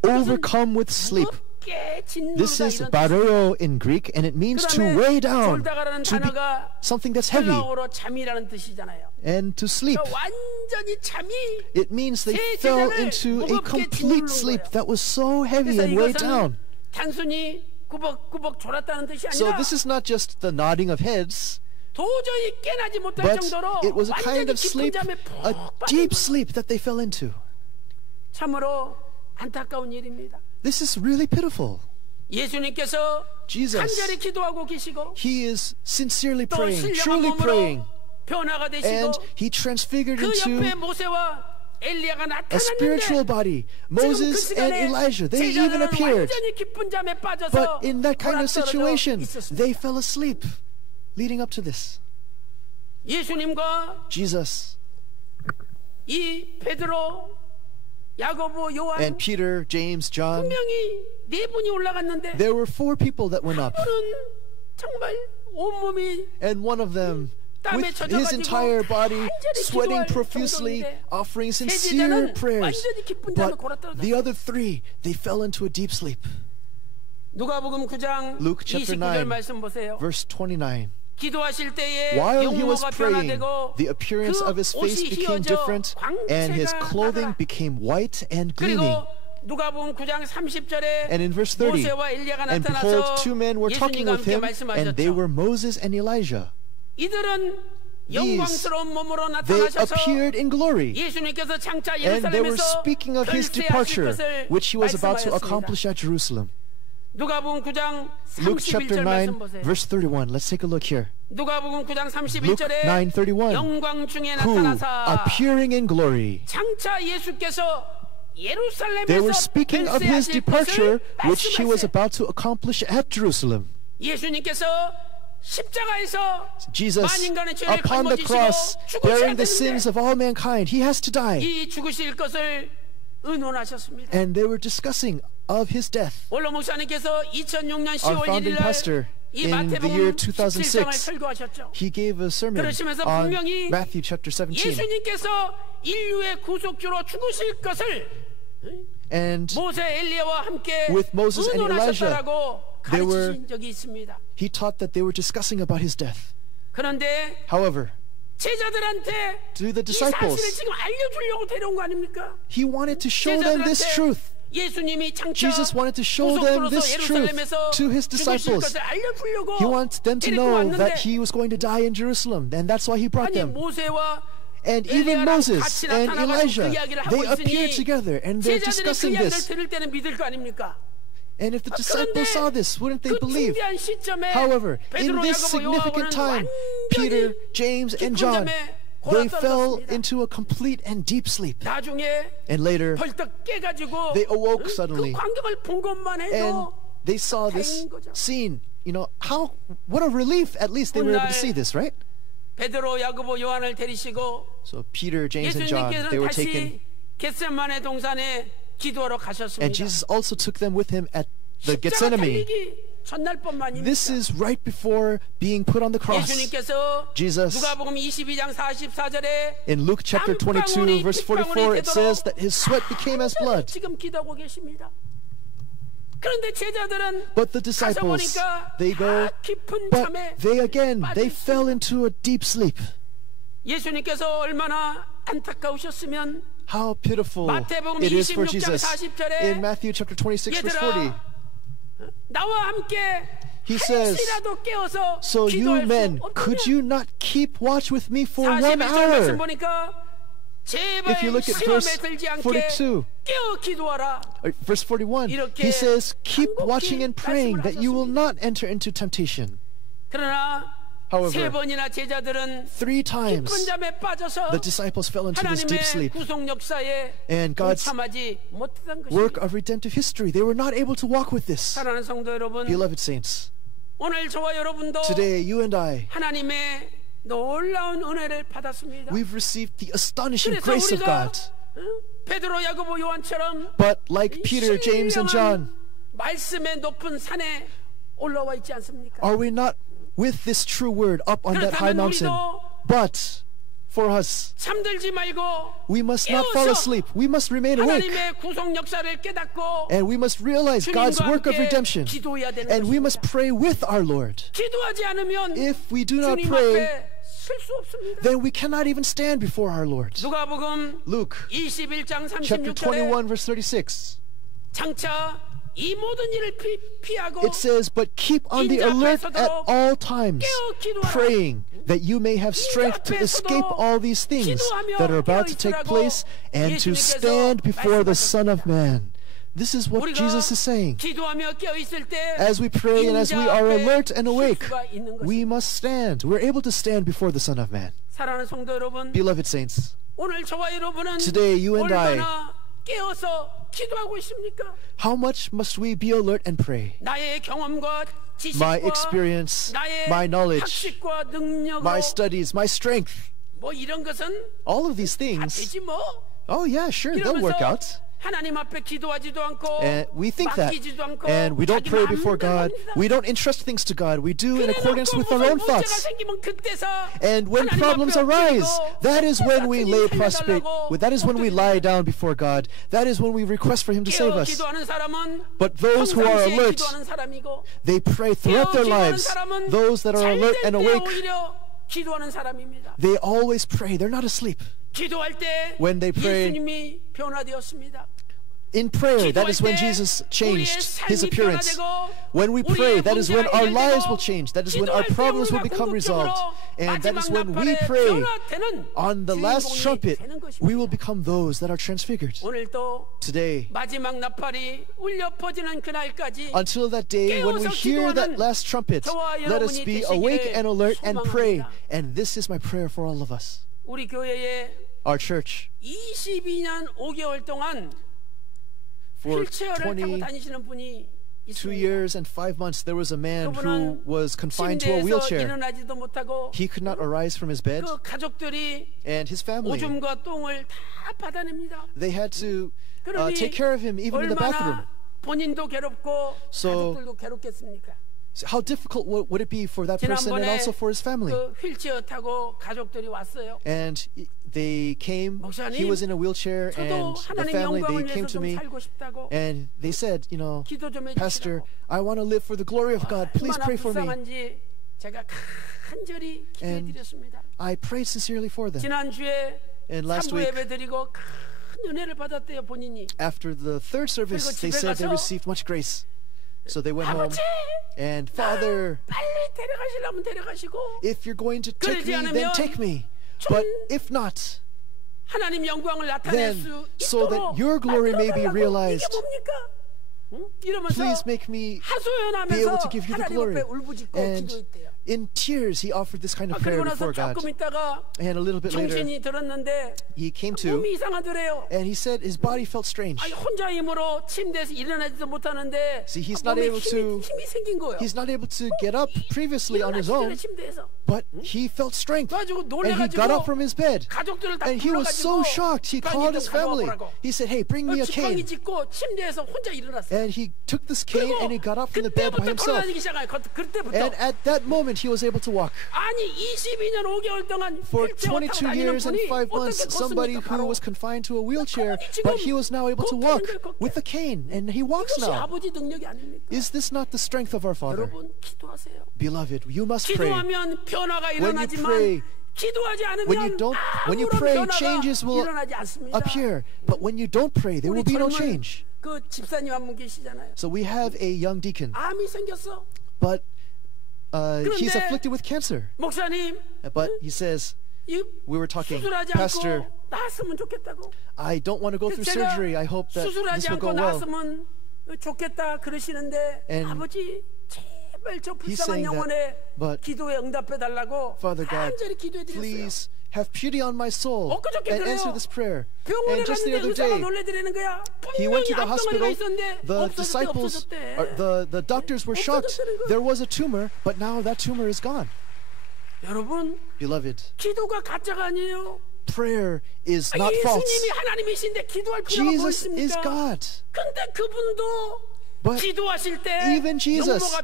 Overcome with sleep. 무겁게 짓누르다 This is 이런 뜻입니다. bareo in Greek, and it means to 그다음에 weigh down, 졸다가라는 to be 단어가 something that's heavy, 헬라어로 잠이라는 뜻이잖아요. and to sleep. 그러니까 완전히 잠이 It means they 세 fell 제자를 into a 무겁게 complete 짓누른 sleep 거예요. that was so heavy 그래서 and weighed down. 이것은 단순히 꾸벅꾸벅 졸았다는 뜻이 So 아니라 this is not just the nodding of heads, 도저히 깨나지 못할 but 정도로 it was a kind 완전히 of 깊은 sleep, 잠에 a 푹 deep 빠진 sleep that they fell into. 참으로 안타까운 일입니다. This is really pitiful. 예수님께서 Jesus, 간절히 기도하고 계시고 he is sincerely 또 praying, 신령한 truly praying, 몸으로 변화가 되시고 and he transfigured 그 옆에 into 모세와 엘리야가 a spiritual 나타났는데 body. 지금 그 Moses and 시간에 Elijah, they even 제자들은 appeared. 완전히 깊은 잠에 빠져서 But in that kind of 돌아떨어져 situation, 있었습니다. they fell asleep leading up to this. 예수님과 Jesus 이 베드로, 야고보, 요한 and Peter, James, John, 분명히 네 분이 올라갔는데 there were 4 people that went up. 분은 정말 온몸이 And one of them, 땀에 with 젖어가지고 his entire body 간절히 sweating 기도할 profusely, 정도인데 offering 세 sincere 제자는 prayers. 완전히 깊은 잠에 But 골아떨어졌어요. the other 3, they fell into a deep sleep. 누가복음 9장 Luke chapter 29절 9, 말씀 보세요. verse 29. 기도하실 때에 While he was 용모가 praying, 변화되고 the appearance 그 of his face 옷이 became 휘어져 different, and his 광채가 clothing 나더라. became white and gleaming. 그리고 누가복음 9장 30절에 And in verse 30, 모세와 엘리야가 and 나타나서 behold, 2 men were talking 예수님과 with 함께 him, and they 말씀하셨죠. were Moses and Elijah. 이들은 영광스러운 몸으로 They 나타나셔서 appeared in glory, 예수님께서 장차 and they were 예루살렘에서 speaking of his 별세하실 departure, 것을 which he was about to 말씀하였습니다. accomplish at Jerusalem. 누가복음 9장 Luke chapter 31절 말씀 9, 보세요. verse 31. Let's take a look here. 누가복음 9장 Luke 31절에 9:31. 영광 중에 Who, 나타나사 appearing in glory, 장차 예수께서 they 예루살렘에서 were speaking of his 별세하실 departure, 것을 which he was 말씀하세요. about to accomplish at Jerusalem. 예수님께서 십자가에서 Jesus, 만인간의 죄를 upon the cross, 짊어지시고 bearing 죽으셔야 the sins 되는데 of all mankind, he has to die. 이 죽으실 것을 의논하셨습니다. And they were discussing of his death. 원로 목사님께서 2006년 Our 10월 founding 1일 pastor 이 in the year 마태복음 17장을 2006, 설교하셨죠. he gave a sermon 그러시면서 on 분명히 Matthew chapter 17. 예수님께서 인류의 구속주로 죽으실 것을 And with Moses and Elijah, he taught that they were discussing about his death. However, to the disciples, he wanted to show them this truth. Jesus wanted to show them this truth to his disciples. He wants them to know that he was going to die in Jerusalem, and that's why he brought them. And even Moses and Elijah, they appeared together and they're discussing this. And if the disciples saw this, wouldn't they believe? However, in this significant time, Peter, James, and John, they fell into a complete and deep sleep. And later, they awoke suddenly and they saw this scene. You know, what a relief at least they were able to see this, right? So Peter, James, and John, they were taken. And Jesus also took them with him at the Gethsemane. This is right before being put on the cross. Jesus, in Luke chapter 22, verse 44, it says that his sweat became as blood. But the disciples, they go, but they fell into a deep sleep. How pitiful it is for Jesus. In Matthew chapter 26, verse 40, he says, so you men, could you not keep watch with me for 1 hour? If you look at verse 42, verse 41, he says, keep watching and praying that you will not enter into temptation. However, 3 times the disciples fell into this deep sleep, and God's work of redemptive history, they were not able to walk with this. Beloved saints, today you and I, we've received the astonishing grace of God. But like Peter, James, and John, are we not with this true word up on that high mountain? But for us, we must not fall asleep. We must remain awake. And we must realize God's work of redemption. And we must pray with our Lord. If we do not pray, then we cannot even stand before our Lord. Luke chapter 21, verse 36. It says, but keep on the alert at all times, praying that you may have strength to escape all these things that are about to take place and to stand before the Son of Man. This is what Jesus is saying. As we pray and as we are alert and awake, we must stand. We're able to stand before the Son of Man. Beloved saints, today you and I, how much must we be alert and pray? My experience, my knowledge, my studies, my strength, all of these things, oh yeah, sure, they'll work out. And we think that, and we don't pray before God. We don't entrust things to God. We do in accordance with our own thoughts. And when problems arise, that is when we lay prostrate. That is when we lie down before God. That is when we request for Him to save us. But those who are alert, they pray throughout their lives. Those that are alert and awake, they always pray. They're not asleep. When they pray, in prayer, that is when Jesus changed His appearance. When we pray, that is when our lives will change. That is when our problems will become resolved. And that is when we pray on the last trumpet, we will become those that are transfigured. Today, until that day when we hear that last trumpet, let us be awake and alert and pray. And this is my prayer for all of us. Our church, 22년 5개월 동안 for 22 years and 5 months, there was a man who was confined to a wheelchair. He could not arise from his bed, and his family, they had to take care of him even in the bathroom. So So how difficult would it be for that person and also for his family? 휠체어 타고 가족들이 왔어요. And they came. He was in a wheelchair, and the family, they came to me and they said, you know, Pastor, I want to live for the glory of God. Please pray for me. And I prayed sincerely for them. And last week, after the third service, they said they received much grace. So they went home, and Father, if you're going to take me, then take me. But if not, then so that your glory may be realized, please make me be able to give you the glory. And in tears, he offered this kind of prayer before God. And a little bit later, he came to, and he said his body felt strange. See, he's not able to get up previously on his own, but he felt strength, and he got up from his bed, and he was so shocked. He called his family. He said, hey, bring me a cane. And he took this cane and he got up from the bed by himself. And at that moment, he was able to walk. For 22 years and 5 months, somebody who was confined to a wheelchair, but he was now able to walk with a cane, and he walks now. Is this not the strength of our Father? Beloved, you must pray. When you pray, when you pray, changes will appear. But when you don't pray, there will be no change. So we have a young deacon, but he's afflicted with cancer. But he says, we were talking, Pastor, I don't want to go through surgery. I hope that this will go well. And he's saying that, but Father God, please have pity on my soul and answer this prayer. And just the other day, he went to the hospital. The disciples, the doctors were shocked. There was a tumor, but now that tumor is gone. Beloved, prayer is not false. Jesus is God. But even Jesus,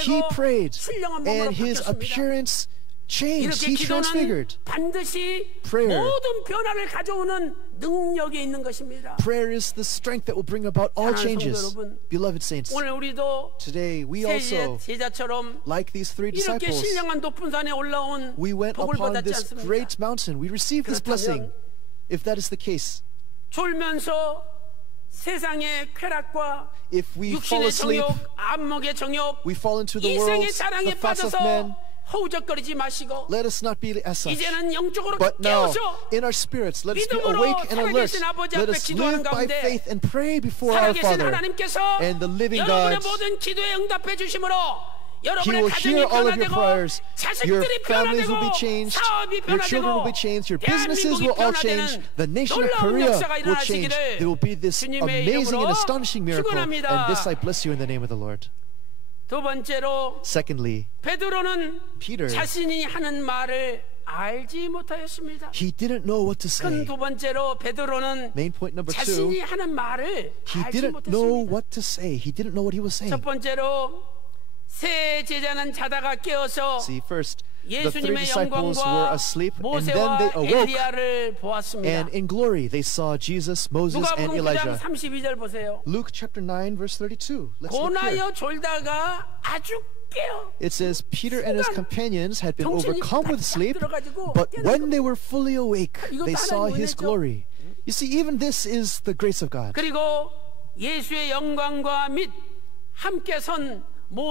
he prayed, and his appearance changed. He transfigured. Prayer is the strength that will bring about all changes. Beloved saints, today we also, like these 3 disciples, we went upon this great mountain. We received this blessing. If that is the case, if we fall asleep, we fall into the world, the thoughts of men. Let us not be as such. But now, in our spirits, let us be awake and alert. Let us live by faith and pray before our Father. And the living God, He will hear all of your prayers. Your families will be changed. Your children will be changed. Your businesses will all change. The nation of Korea will change. There will be this amazing and astonishing miracle. And this I bless you in the name of the Lord. Secondly, Peter, he didn't know what to say. Main point number 2, he didn't know what to say. He didn't know what he was saying. See, first, the 3 disciples were asleep, and then they awoke, and in glory they saw Jesus, Moses, and Elijah. Luke chapter 9, verse 32. Let's look here. It says, Peter and his companions had been overcome with sleep, but when they were fully awake, they saw his glory. You see, even this is the grace of God. And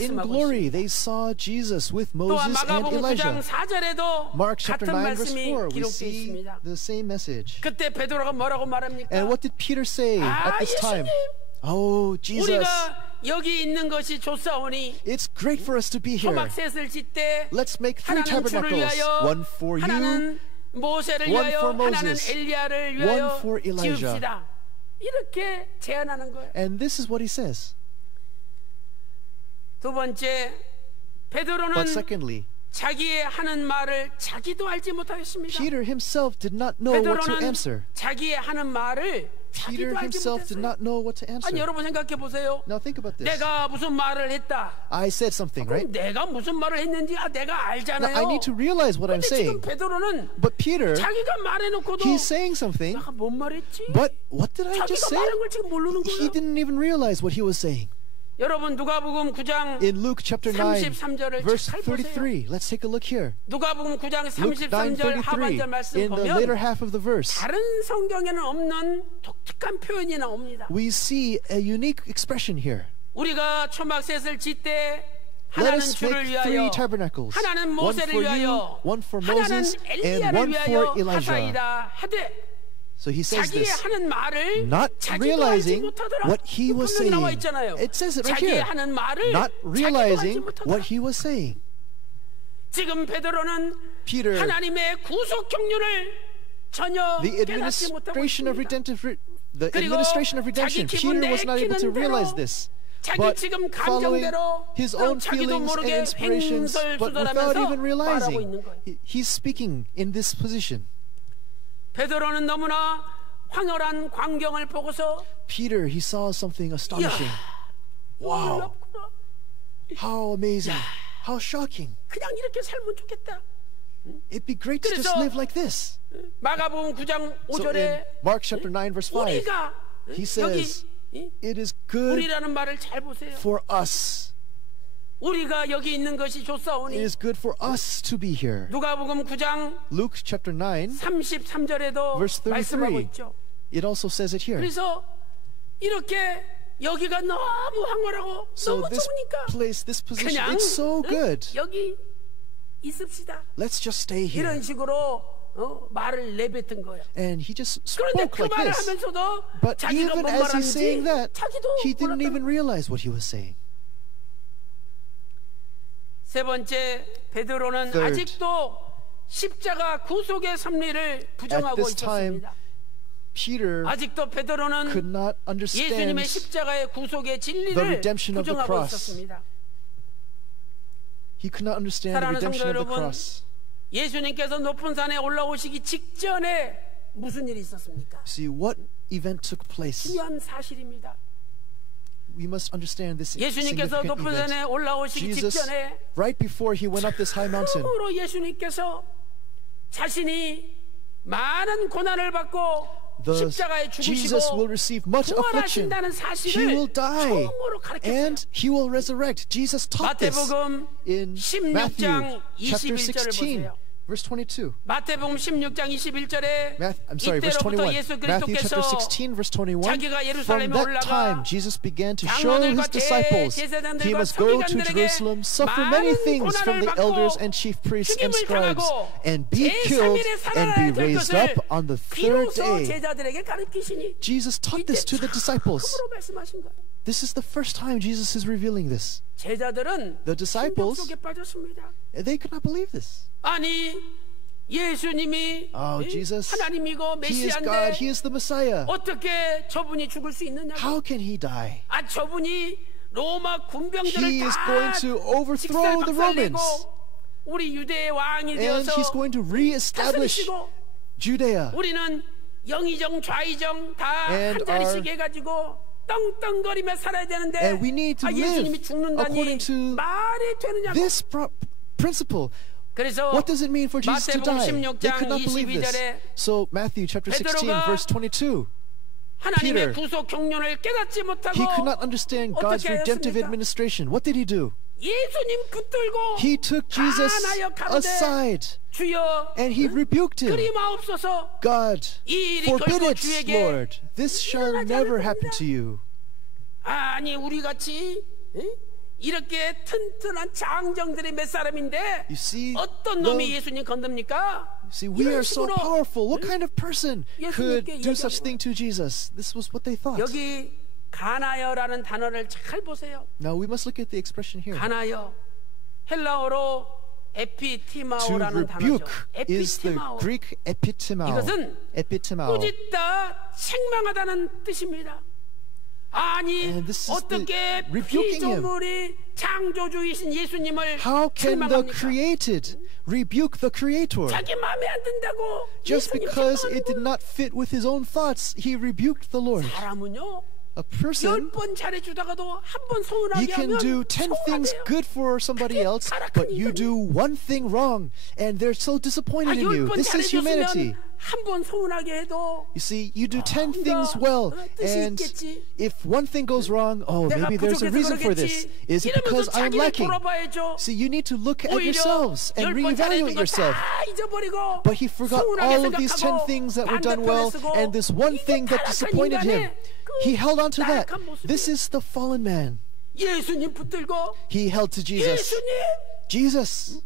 in glory they saw Jesus with Moses and Elijah. Mark chapter 9 verse 4, we see the same message. And what did Peter say at this time? Oh, Jesus, it's great for us to be here. Let's make 3 tabernacles, one for you, one for Moses, one for Elijah. And this is what he says. But secondly, 자기의 하는 말을 자기도 알지 못하겠습니다. Peter himself did not know what to answer. 자기의 하는 말을 Peter himself did not know what to answer. 아니 여러분 생각해 보세요. Now think about this. 내가 무슨 말을 했다. I said something, right? 내가 무슨 말을 했는지 내가 알잖아요. Now, I need to realize what I'm saying. 지금 베드로는 But Peter, 자기가 말해놓고도 he's saying something. 내가 뭔 말했지? But what did I just say? 자기가 말한 걸 지금 모르는 거예요. He didn't even realize what he was saying. 여러분 누가복음 9장 In Luke chapter 9 33절을 verse 잘 보세요. 33, let's take a look here. 누가복음 9장 Luke 33절 하반절 말씀 in the later 보면 half of the verse, 다른 성경에는 없는 독특한 표현이 나옵니다. we see a unique expression here. 우리가 초막셋을 짓때 Let 하나는 us 주를 make 위하여, three tabernacles, 하나는 one 모세를 for you, 위하여, one for 하나는 Moses, and 엘리야를 one 위하여 for Elijah. 하사이다 하되 So he says 자기의 this, 하는 말을 not 자기도 알지 realizing 못하더라. what he was 분명히 나와 saying. 있잖아요. It says it right 자기의 here. 하는 말을 Not 자기도 알지 realizing 못하더라. what he was saying. 지금 베드로는 Peter, 하나님의 구속 경륜을 전혀 the 깨닫지 못하고 administration of 있습니다. the administration of redemption, Peter was not able to realize this. 자기 But 지금 following 감정대로 his own 자기도 feelings and 모르게 inspirations, but without 횡설수설하면서 even 말하고 realizing, 있는 거예요. he's speaking in this position. 베드로는 너무나 황홀한 광경을 보고서 Peter, he saw something astonishing. Wow, 놀랍구나. how amazing, how shocking. 그냥 이렇게 살면 좋겠다. It'd be great to just live like this. 마가복음 9장 So in 5절에 Mark chapter 9 verse 5, 우리가 he 여기 says, it is good 우리라는 말을 잘 보세요. for us. 우리가 여기 있는 것이 It 좋사오니 is good for us to be here. 누가복음 9장 Luke chapter 9, 33절에도 verse 33. 말씀하고 있죠. it also says it here. 그래서 이렇게 여기가 너무 황홀하고 So 너무 this 좋으니까 place, this position, 그냥 it's so good. 여기 있읍시다. Let's just stay here. 이런 식으로 말을 내뱉은 거예요. And he just 그런데 spoke 그 like 말을 this. 하면서도 But 자기가 even 뭔 as he's saying 말하는지 that, 자기도 he didn't 몰랐다. even realize what he was saying. 세 번째, 베드로는 Third, 아직도 십자가 구속의 섭리를 부정하고 this time, 있었습니다. Peter 아직도 베드로는 could not understand 예수님의 십자가의 구속의 the 진리를 redemption of the 부정하고 cross. 있었습니다. He could not understand the 사랑하는 redemption 성도 of the 여러분, cross. 예수님께서 높은 산에 올라오시기 직전에 무슨 일이 있었습니까? See, what event took place? 중요한 사실입니다. We must understand this 예수님께서 significant 높은 산에 event. 올라오시기 Jesus, 직전에 right before he went up this high mountain, 처음으로 예수님께서 자신이 많은 고난을 받고 십자가에 Jesus will 죽으시고 receive much affliction. 부활하신다는 He will 사실을 die 처음으로 가르쳤어요. and he will resurrect. Jesus taught this 마태복음 in 16장 Matthew chapter 21절을 16, 보세요. verse 22. 마태복음 16장 21절에 I'm sorry, verse 이때로부터 21. 예수 Matthew chapter 그리스도께서 16, verse 21. 자기가 예루살렘에 From that 올라가 time, Jesus began to show his 장로들과 disciples he 대제사장들과 must go to 서기관들에게 Jerusalem, suffer 많은 many things from 고난을 the 받고 elders and chief priests and 죽임을 scribes, 당하고 and be 제3일에 killed and 살아나야 be 될 raised 것을 up on the third 비로소 day. 제자들에게 가르치시니 Jesus taught 이때 this to the disciples. 처음으로 말씀하신 거예요. This is the first time Jesus is revealing this. 제자들은 The 충격 disciples, 속에 빠졌습니다. they could not believe this. 아니 예수님이 Jesus, 하나님이고 he is God, 메시아인데 he is the Messiah. 어떻게 저분이 죽을 수 있느냐고. How can he die? 아 저분이 로마 군병들을 He is 다 going to overthrow the Romans. 우리 유대의 왕이 And 되어서 he's going to reestablish 다스리시고 Judea. 우리는 영의정 좌의정 다 And 한 자리씩 해가지고 떵떵거리며 살아야 되는데 And we need to 예수님이 live 죽는다니 according to 말이 되느냐고. this principle. 그래서 What does it mean for Jesus to 마태복음 die? They 16장 could not believe this. 22절에 So Matthew chapter 16 베드로가 verse 22. 하나님의 Peter, 구속 경륜을 깨닫지 못하고 he could not understand God's 어떻게 redemptive 하였습니까? administration. What did he do? 예수님 붙들고 He took Jesus 가나여 가로되 aside 주여 and he rebuked him. 그리마옵소서 God, 이 일이 forbid 결코 it, 주에게 Lord. This shall 일어나지 never 않을 happen 겁니다. to you. 아니 우리 같이 이렇게 튼튼한 장정들이 몇 사람인데 You see, 어떤 놈이 예수님 건듭니까? we are so 식으로 powerful. What kind of person could 예수님께 do such 얘기하는 thing to Jesus? This was what they thought. 여기 가나여라는 단어를 잘 보세요. Now we must look at the expression here. 가나여 헬라어로 To 에피티마오라는 단어죠. rebuke is the 에피티마오. Greek epitimao. 이것은 Epitimao. 꾸짖다, 책망하다는 뜻입니다. 아니 어떻게 피조물이 창조주이신 예수님을 How can the created rebuke the creator? 자기 마음에 안 든다고 Just because it did not fit with his own thoughts, he rebuked the Lord. 사람은요 A person, 10번 잘해주다가도 한 번 you 서운하게 can 하면 do 10 things 서운하대요. good for somebody else, but you do one thing wrong, and they're so disappointed in you. 10번 This is humanity. 잘해줬으면 한 번 서운하게 해도 You see, you do 10 things well, and if one thing goes wrong, oh, 내가 maybe there's a 부족해서 reason for this. 그러겠지. Is it because 이러면서 I'm 자기를 lacking? 돌아봐야죠. See, you need to look at 오히려 yourselves and 10번 reevaluate 잘해준 거 yourself. 다 잊어버리고 But he forgot 서운하게 all of these 10 생각하고 things that were done 반대편에 well, 쓰고 and this one 이게 thing that 타락한 disappointed him. 인간의 그 He held on to that. 나약한 모습이에요. This is the fallen man. 예수님 붙들고 He held to Jesus. 예수님 Jesus,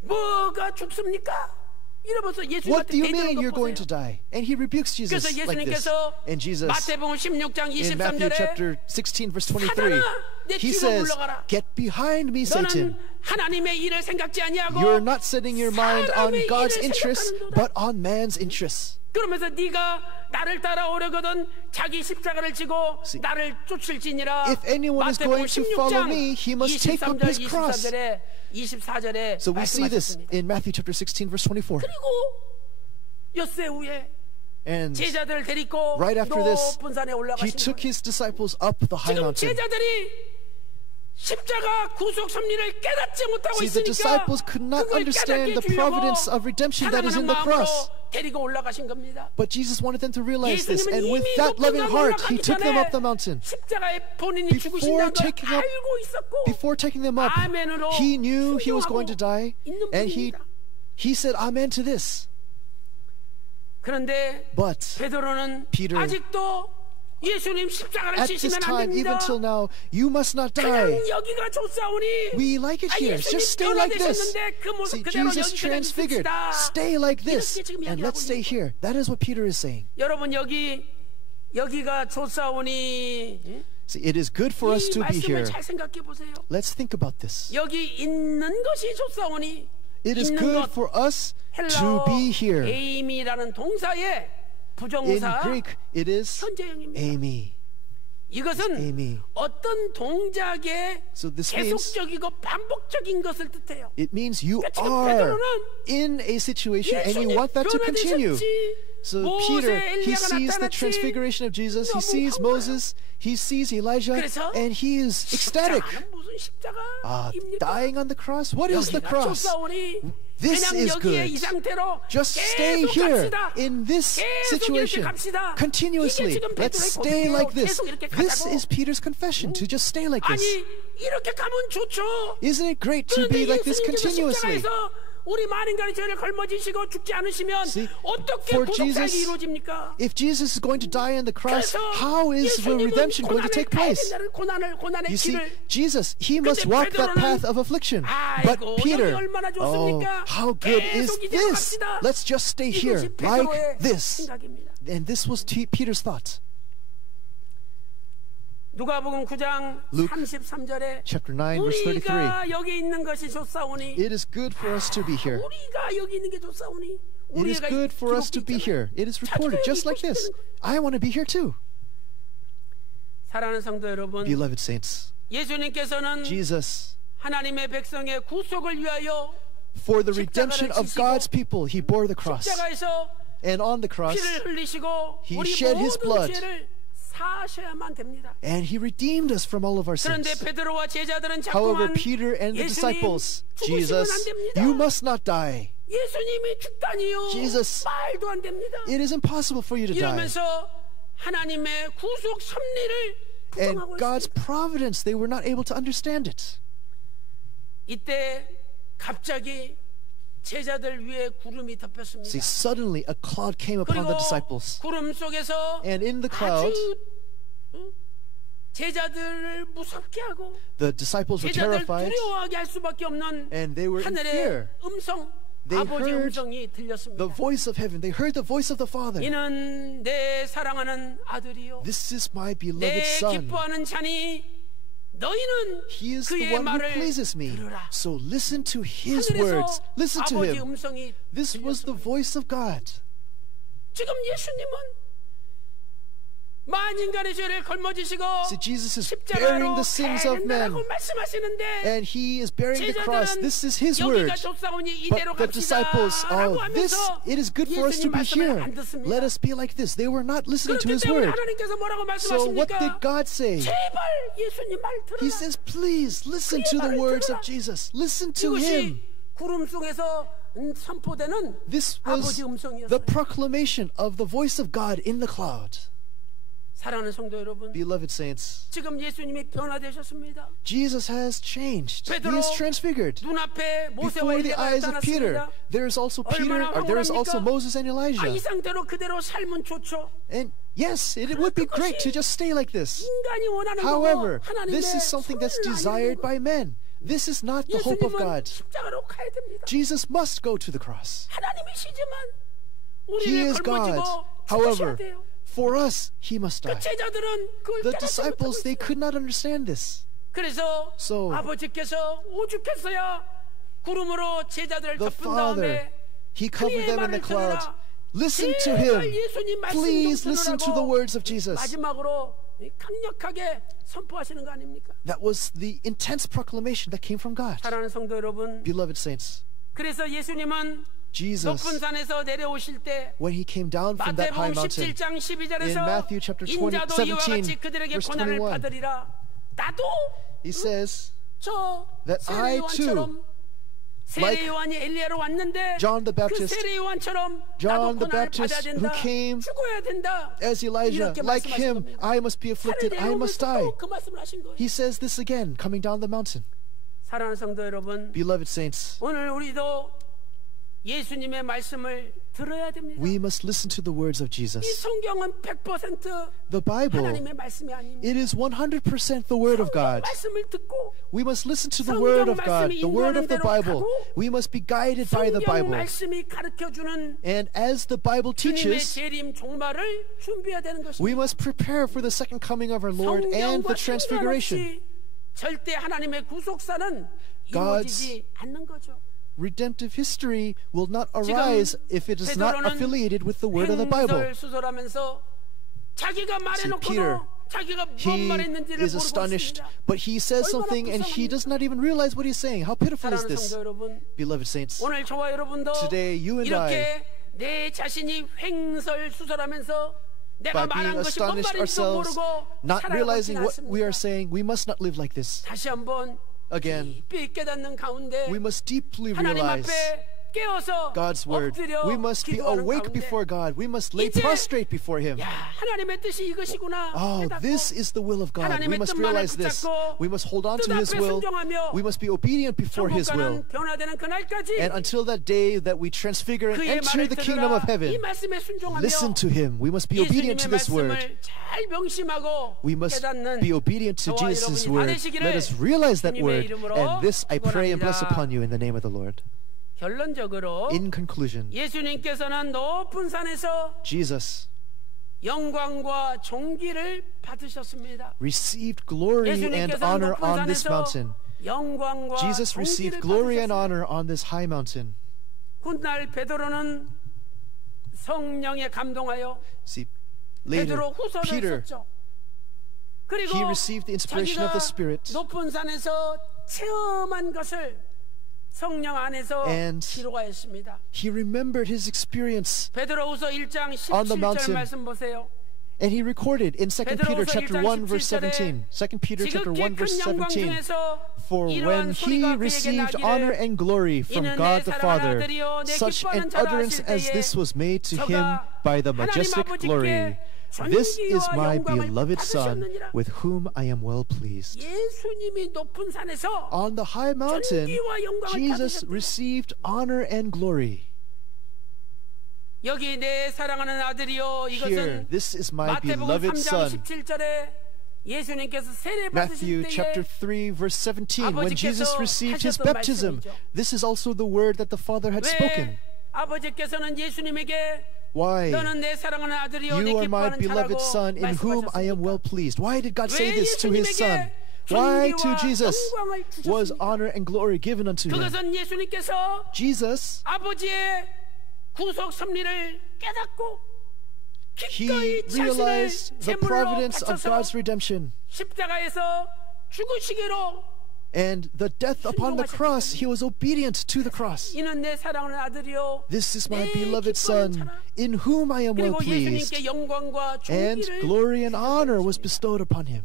뭐가 죽습니까? 이러면서 what 예수님한테 do you 대드는 mean 것 you're going to 보세요. die? And he rebukes Jesus 그래서 like this. 예수님께서 And Jesus, 마태복음 16장 in Matthew 23절에 chapter 16, verse 23, 사단아, 내 he 뒤로 says, 물러가라. get behind me, 너는 Satan. 하나님의 일을 생각지 아니하고 You're not setting your mind on 사람의 God's 일을 interests, 생각하는도다. but on man's interests. 그러면서 네가 나를 따라오려거든 자기 십자가를 지고 나를 쫓을지니라. If anyone is 마태복음 going to follow 16장 me, he must take up 23절 his cross. 24절에 So we see this 말씀하셨습니다. in Matthew chapter 16, verse 24. 그리고 엿새 후에 And 제자들을 데리고 right after this, 높은 산에 he 올라가신 took 거예요. his disciples up the high 지금 mountain. 제자들이 십자가 구속 섭리를 깨닫지 못하고 See, the 있으니까 disciples could not 그걸 understand 깨닫게 the 해주려고 providence of redemption that is in the 사랑하는 cross. 마음으로 데리고 올라가신 겁니다. But Jesus wanted them to realize this, 예수님은 and with 이미 that 높은 loving 산에 heart, he 올라가기 took them 전에 up the mountain. 십자가에 본인이 Before 죽으신다는 걸 taking up- 알고 있었고 Before taking them up, 아멘으로 he knew he was going to die, 있는 and 분입니다. he said amen to this. 그런데 But 베드로는 Peter, 아직도 예수님 십자가를 at this 지시면 안 time, even 됩니다. till now, you must not die. 그냥 여기가 좋사오니 We like it here. Just stay like this. See, Jesus transfigured. Stay like this, and let's stay here. That is what Peter is saying. 여러분 여기가 좋사오니 See, it is good for us 이 to be here. 말씀을 잘 생각해 보세요. Let's think about this. 여기 있는 것이 좋사오니 It is 있는 good 것 for us to 헬라어 be here. 에임이라는 동사의 In 부정사 Greek, it is 현재형입니다. Amy. 이것은 Amy. 어떤 동작의 So this means 계속적이고 반복적인 것을 뜻해요. it means you 지금 are 베드로는 in a situation and you 예수님 want that to continue. 변화되셨지. So 모세, Peter, he 엘리야가 sees the 나타났지. transfiguration of Jesus, he 너무 sees 황홀해요. Moses, he sees Elijah, 그래서 and he is ecstatic. 십자가는 무슨 십자가입니까? Dying on the cross? What is the 여기가 cross? 좋사오니 This 그냥 is 여기에 good. 이 상태로 Just stay 계속 here 갑시다. in this 계속 situation 이렇게 갑시다. continuously. 이게 지금 Let's 베드로의 stay 고백이에요. like this. 계속 이렇게 This 가자고. is Peter's confession, to just stay like this. 아니 이렇게 가면 좋죠. Isn't it great to 그런데 be like this 예수님께서 continuously? 십자가에서 우리 많은 인간의 죄를 걸머지시고 죽지 않으시면 See, 어떻게 for 구속사역이 Jesus, 이루어집니까? If Jesus is going to die on the cross, 그래서 how is the 예수님은 redemption going to 고난을 take 가야 place? 된다는 고난의 You see, 길을 Jesus, he must 근데 walk that 베드로는 path of affliction. But 아이고, Peter, 여기 얼마나 oh, 좋습니까? how good is 계속 이대로 this? 갑시다. Let's just stay here 이것이 like 베드로의 this. 생각입니다. And this was Peter's thought. 누가복음 9장 Luke 33절에 Chapter 9, verse 33. 우리가 여기 있는 것이 좋사오니 It is good for us to be here. 우리가 여기 있는 게 좋사오니 It is good for us to be here. It is recorded just like this. I want to be here too. 사랑하는 성도 여러분, Beloved saints, 예수님께서는 Jesus, 하나님의 백성의 구속을 위하여 for the redemption of God's people, he bore the cross. 십자가에서 And on the cross, 피를 흘리시고 he 우리 shed his 모든 blood. 죄를 사셔야만 됩니다. And he redeemed us from all of our 그런데 sins. 베드로와 제자들은 However, 자꾸만 Peter and the 예수님 disciples, 죽으시면 Jesus, 안 됩니다. you must not die. 예수님이 죽다니요. Jesus, 말도 안 됩니다. It is impossible for you to die. 이러면서 하나님의 구속 섭리를 And 부정하고 God's 있습니다. providence, they were not able to understand it. 이때 갑자기 제자들 위에 구름이 덮였습니다. See, suddenly a cloud came upon the 그리고 disciples. 구름 속에서 And in the cloud, 아주 제자들을 무섭게 하고 the disciples were 제자들 terrified. 두려워하게 할 수밖에 없는 And they were in 하늘의 fear. 음성, They 아버지의 heard 음성이 들렸습니다. the voice of heaven. They heard the voice of the Father. 이는 내 사랑하는 아들이요, This is my beloved 내 Son. 기뻐하는 자니 너희는 He is the 그의 one who 말을 pleases me. 들으라. So listen to his 하늘에서 words. Listen to 아버지 him. 음성이 This was the 들렸습니다. voice of God. 지금 예수님은 See, Jesus is bearing the sins of men, and he is bearing the cross. This is his word. But the disciples, it is good for us to be here. Let us be like this. They were not listening to his word. So what did God say? He says, please listen to the words of Jesus. Listen to him. This was the proclamation of the voice of God in the cloud. Beloved saints, Jesus has changed. He is transfigured. Before the eyes of Peter, there is also Moses and Elijah. And yes, it would be great to just stay like this. However, this is something that's desired by men. This is not the hope of God. Jesus must go to the cross. He is God. However, for us, he must die. The disciples, they could not understand this. So, the Father, he covered them in the cloud. Listen to him. Please listen to the words of Jesus. That was the intense proclamation that came from God. Beloved saints, Jesus, when he came down from that high mountain, in Matthew chapter 17, verse 21, he says that I too, like John the Baptist who came as Elijah, like him, I must be afflicted, I must die. He says this again, coming down the mountain. Beloved saints, we must listen to the words of Jesus. The Bible, it is 100% the Word of God. We must listen to the Word of God, the Word of the Bible. We must be guided by the Bible. And as the Bible teaches, we must prepare for the second coming of our Lord and the transfiguration. God's redemptive history will not arise if it is not affiliated with the word of the Bible. See, Peter, he is astonished, but he says something and he does not even realize what he's saying. How pitiful is this? Beloved saints, today you and I, by being astonished ourselves, not realizing what we are saying, we must not live like this. Again, we must deeply realize God's word. We must be awake before God. We must lay prostrate before him. Oh, this is the will of God. We must realize this. We must hold on to his will. We must be obedient before his will. And until that day that we transfigure and enter the kingdom of heaven, listen to him. We must be obedient to this word. We must be obedient to Jesus' word. Let us realize that word. And this I pray and bless upon you in the name of the Lord. In conclusion, Jesus received glory and honor on this mountain. Jesus received glory and honor on this high mountain. See, later, Peter, he received the inspiration of the Spirit. And he remembered his experience on the mountain. And he recorded in 2 Peter chapter 1 verse 17. 2 Peter chapter 1 verse 17. For when he received honor and glory from God the Father, such an utterance as this was made to him by the majestic glory. This is my beloved Son, with whom I am well pleased. On the high mountain, Jesus received honor and glory. Here, this is my beloved Son. Matthew chapter 3 verse 17, when Jesus received his baptism, this is also the word that the Father had spoken. Why? You are my beloved Son, in whom I am well pleased. Why did God say this to his Son? Why to Jesus was honor and glory given unto him? Jesus, He realized the providence of God's redemption. 십자가에서 죽으시기로 And the death upon the cross, he was obedient to the cross. 이는 내 사랑하는 아들이요 This is my beloved Son, in whom I am well 그리고 pleased. 예수님께 영광과 And 존귀를 glory and honor was bestowed upon him.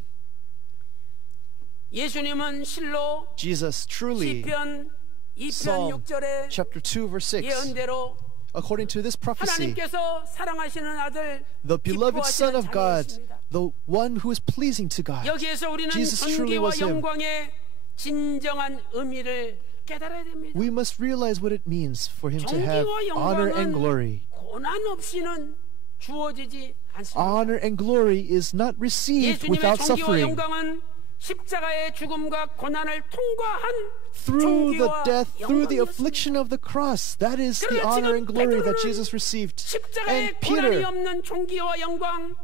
예수님은 실로 Jesus truly, 시편 2편 Psalm 6절에 chapter 2 verse 6, 예언대로 according to this prophecy, 하나님께서 사랑하시는 아들 the beloved Son 기뻐하시는 of God, 자녀였습니다. the one who is pleasing to God. 여기에서 우리는 Jesus truly 존귀와 was him. 영광의 진정한 의미를 깨달아야 됩니다. We must realize what it means for him to have 존귀와 honor and 영광은 glory. 고난 없이는 주어지지 않습니다. Honor and glory is not received 예수님의 without 존귀와 suffering. 영광은 십자가의 죽음과 고난을 통과한 Through the 존귀와 death, through the 영광이었습니다. affliction of the cross, that is the 그러나 honor 지금 and glory that 베드로는 Jesus received. 십자가의 And 고난이 Peter, 없는 존귀와 영광,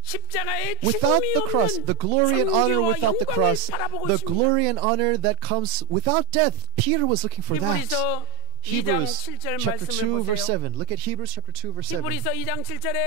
십자가의 without 죽음이 the cross, 없는 the glory and honor 존귀와 without the 영광을 cross, 바라보고 the 있습니다. glory and honor that comes without death, Peter was looking for that. 히브리서 2장 Hebrews 7절 chapter 말씀을 2 verse 보세요. 7. Look at Hebrews chapter 2 verse 7. 히브리서 2장 7절에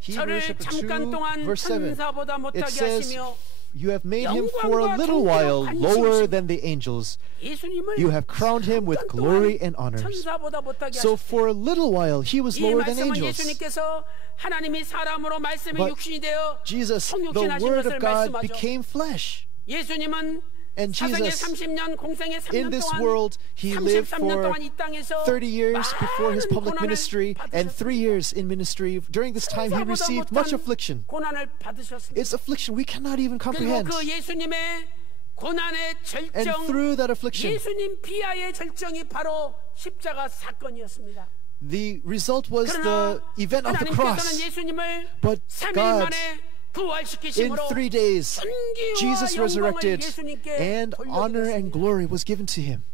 저를 Hebrews chapter 잠깐 2 동안 verse 7. 천사보다 It 못하게 says, 하시며 you have made him for a little while lower than the angels. 예수님을 You have crowned him with 잠깐 glory 동안 and honors. 천사보다 못하게 So 하셨다. for a little while he was 이 lower than 말씀은 angels. 예수님께서 하나님이 사람으로 말씀이 But 육신이 되어 Jesus, the 성육신하신 Word 것을 of God, 말씀하죠. became flesh. 예수님은 And 사생의 Jesus, 30년 공생의 in 3년 this 동안 world, he lived 33년 for 동안 이 땅에서 30 years before his 많은 public 고난을 ministry and 3 years in ministry. During this time, he 천사보다 received 못한 much affliction. 고난을 받으셨습니다. It's affliction we cannot even 그리고 comprehend. 그 예수님의 고난의 And 절정, through that affliction, 예수님 비하의 절정이 바로 십자가 사건이었습니다. the result was the 그러나 event of the 하나님께서는 cross. 예수님을 But 3일 God, 만에 in 부활시키심으로 3 days, Jesus 존귀와 영광을 resurrected, 예수님께 and honor and 돌려드렸습니다. glory was given to him.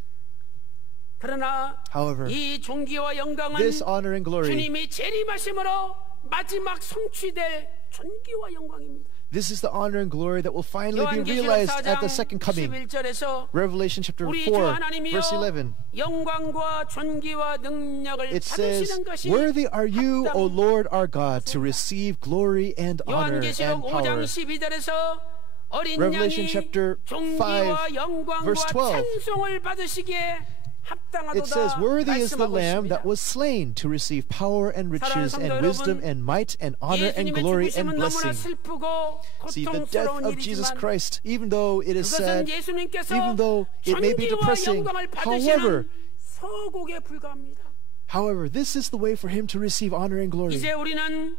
그러나 However, 이 존귀와 영광은 this honor and glory, 주님이 재림하심으로 마지막 성취될 존귀와 영광입니다. this is the honor and glory that will finally be 요한계시록 realized 4장 at the second coming. 11절에서 Revelation chapter 우리 주 4, 하나님이여 verse 11. 영광과 존귀와 능력을 It says, 받으시는 것이 worthy are you, O 합당. Lord our God, to receive glory and honor and 요한계시록 5장 power. 12절에서 어린 Revelation 양이 chapter 존귀와 5, 영광과 verse 12. 찬송을 받으시기에 It says, 합당하도다 worthy is the 말씀하고 lamb that 있습니다. was slain to receive power and riches 사랑하는 and 성도 wisdom 여러분, and might and honor and 예수님의 glory 죽으심은 and 너무나 blessing. 슬프고 See, the death 고통스러운 of Jesus 일이지만 Christ, even though it is 그것은 sad, 예수님께서 even though it may be 존귀와 depressing, 영광을 however, 받으시는 서곡에 불과합니다. this is the way for him to receive honor and glory. 이제 우리는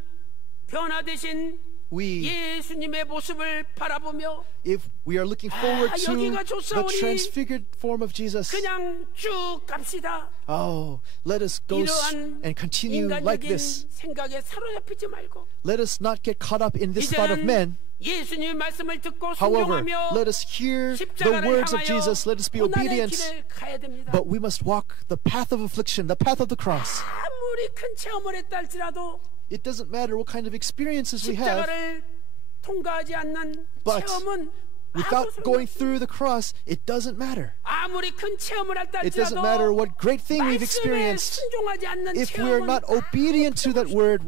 변화되신 We, 예수님의 모습을 바라보며 if we are looking forward to 여기가 the 좋사오니 transfigured form of Jesus, 그냥 쭉 갑시다. oh, let us go 이러한 and continue like 인간적인 this. 생각에 사로잡히지 말고 Let us not get caught up in this thought of 이제는 men. 예수님의 말씀을 듣고 However, 순종하며 let us hear the 십자가를 words of 향하여 Jesus. Let us be 고난의 obedient. 길을 가야 됩니다. But we must walk the path of affliction, the path of the cross. 아무리 큰 체험을 했다 할지라도 It doesn't matter what kind of experiences we have, 십자가를 통과하지 않는 but 체험은 without 아무 going 소용없습니다. through the cross, it doesn't matter. 아무리 큰 체험을 했다 It doesn't 할지라도 matter what great thing we've 말씀에 experienced. 순종하지 않는 If we are 체험은 not obedient to that word,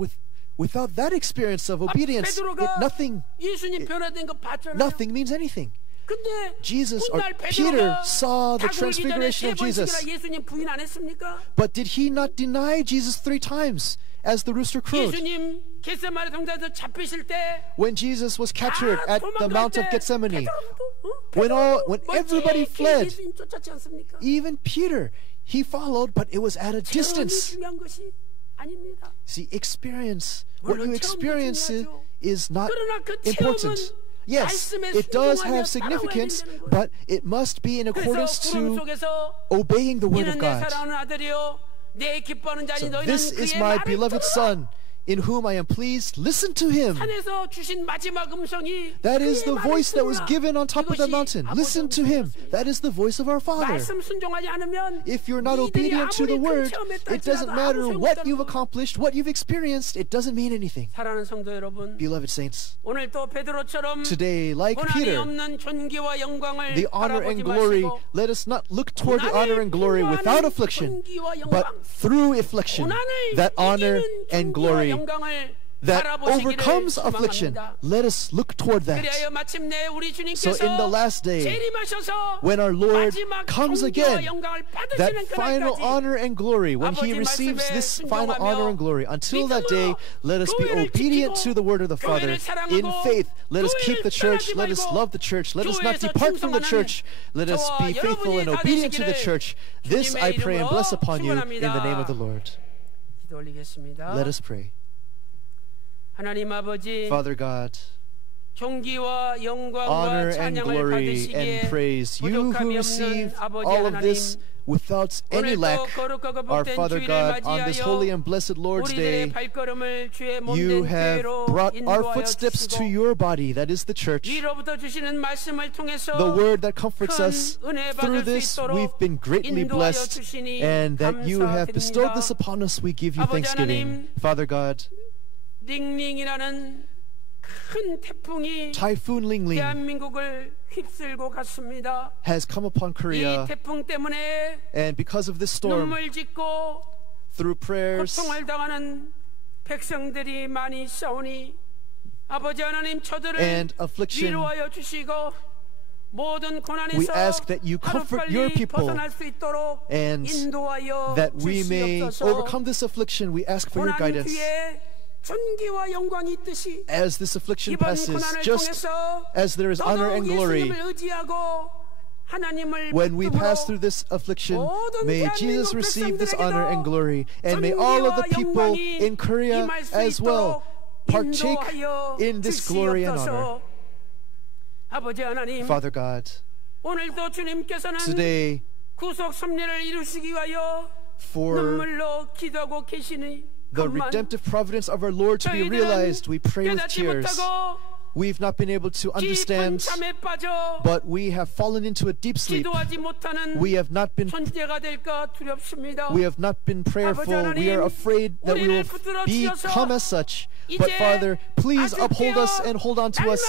without that experience of obedience, 베드로가 nothing 예수님 변화된 거 봤잖아요. means anything. 근데 Jesus or 훗날 Peter 베드로가 saw the 다굴기 전에 transfiguration 세 of Jesus. 번씩이나 예수님 부인 안 했습니까? But did he not deny Jesus 3 times as the rooster crowed? 예수님 겟세마네 동산에서 잡히실 때 When Jesus was captured 다 at the 도망갈 Mount of 때 Gethsemane, 베드로도, when everybody 멀찍이 fled, 예수님 쫓았지 않습니까? even Peter, he followed, but it was at a 체험이 distance. 중요한 것이 아닙니다. See, experience, what 물론 you 체험도 experience 중요하죠. is not 그러나 그 important. 체험은 Yes, 말씀에 it does 순종하며 have significance, 따라와야 된다는 거예요. but it must be in 그래서 accordance 구름 to 속에서 obeying the word of 이는 내 God. 사랑하는 아들이요 내 기뻐하는 자니 So 너희는 this is 그의 my 말을 beloved 들으라. Son, in whom I am pleased. Listen to him. 산에서 주신 마지막 음성이 That is 그의 the 말을 voice that was 들으라. given on top of the 이것이 mountain. 아버지의 Listen to him. 음성이었습니다. That is the voice of our Father. 말씀 순종하지 않으면 If you're not 이들이 obedient to the 아무리 큰 word, 체험했다 it doesn't 할지라도 matter 아무 what 소용없다는 you've 거예요. accomplished, what you've experienced, it doesn't mean anything. 사랑하는 성도 여러분, Beloved saints, 오늘 또 베드로처럼 today, like 고난이 Peter, 없는 존귀와 영광을 the honor 바라보지 and glory, 마시고 let us not look toward the 고난을 honor and glory without 통과하는 affliction, 존귀와 영광, but through affliction, 고난을 that honor 이기는 and 존귀와 glory 영광을 that overcomes affliction. Let us look toward that. So in the last day, when our Lord comes again, that final honor and glory, when He receives this final honor and glory, until that day, let us be obedient to the word of the Father. In faith, let us keep the church. Let us love the church. Let us not depart from the church. Let us be faithful and obedient to the church. This I pray and bless upon you in the name of the Lord. Let us pray. Father God, honor and glory and praise, you who receive all of this without any lack, our Father God, on this holy and blessed Lord's Day, you have brought our footsteps to your body, that is the church. The word that comforts us, through this we've been greatly blessed, and that you have bestowed this upon us, we give you thanksgiving. Father God, Typhoon Lingling has come upon Korea, and because of this storm, through prayers, and affliction, we ask that you comfort your people, and that we may overcome this affliction. We ask for your guidance. As this affliction passes, just as there is honor and glory, when we pass through this affliction, may Jesus receive this honor and glory, and may all of the people in Korea as well partake in this glory and honor. Father God, today, for the redemptive providence of our Lord to be realized, we pray with tears. We've not been able to understand, but we have fallen into a deep sleep. We have not been prayerful. We are afraid that we will become as such. But Father, please uphold us and hold on to us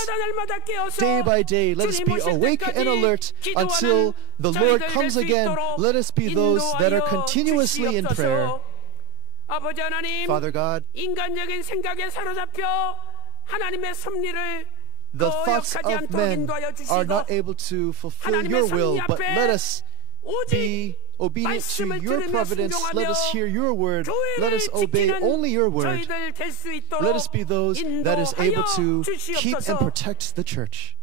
day by day. Let us be awake and alert until the Lord comes again. Let us be those that are continuously in prayer. Father God, the thoughts of men are not able to fulfill your will, but let us be obedient to your providence. Let us hear your word. Let us obey only your word. Let us be those that is able to keep and protect the church.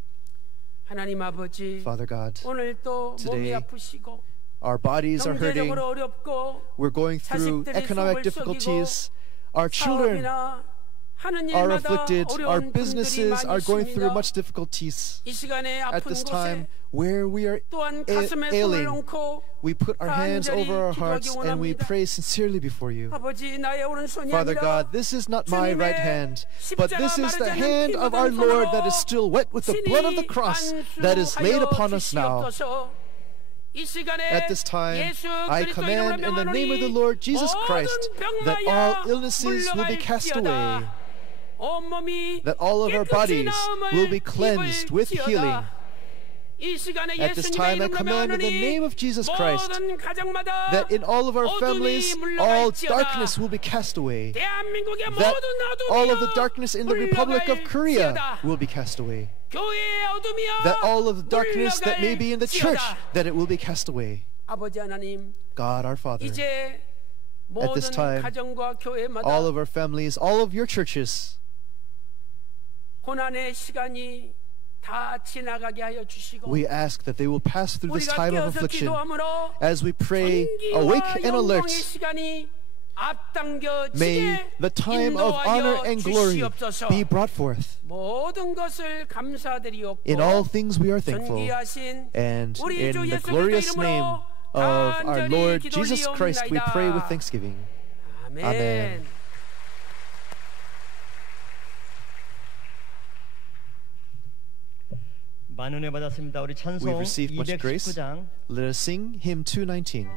Father God, today our bodies are hurting. We're going through economic difficulties. Our children are afflicted. Our businesses are going through much difficulties. At this time, where we are ailing, we put our hands over our hearts and we pray sincerely before you. Father God, this is not my right hand, but this is the hand of our Lord that is still wet with the blood of the cross that is laid upon us now. At this time, I command in the name of the Lord Jesus Christ that all illnesses will be cast away, that all of our bodies will be cleansed with healing. At this time, I command in the name of Jesus Christ that in all of our families, all darkness will be cast away, that all of the darkness in the Republic of Korea will be cast away, that all of the darkness that may be in the church, that it will be cast away. God our Father, at this time, all of our families, all of your churches, we ask that they will pass through this time of affliction as we pray, awake and alert. May the time of honor and glory be brought forth. In all things we are thankful, and in the glorious name of our Lord Jesus Christ we pray with thanksgiving. Amen. We received much grace. Let us sing hymn 219.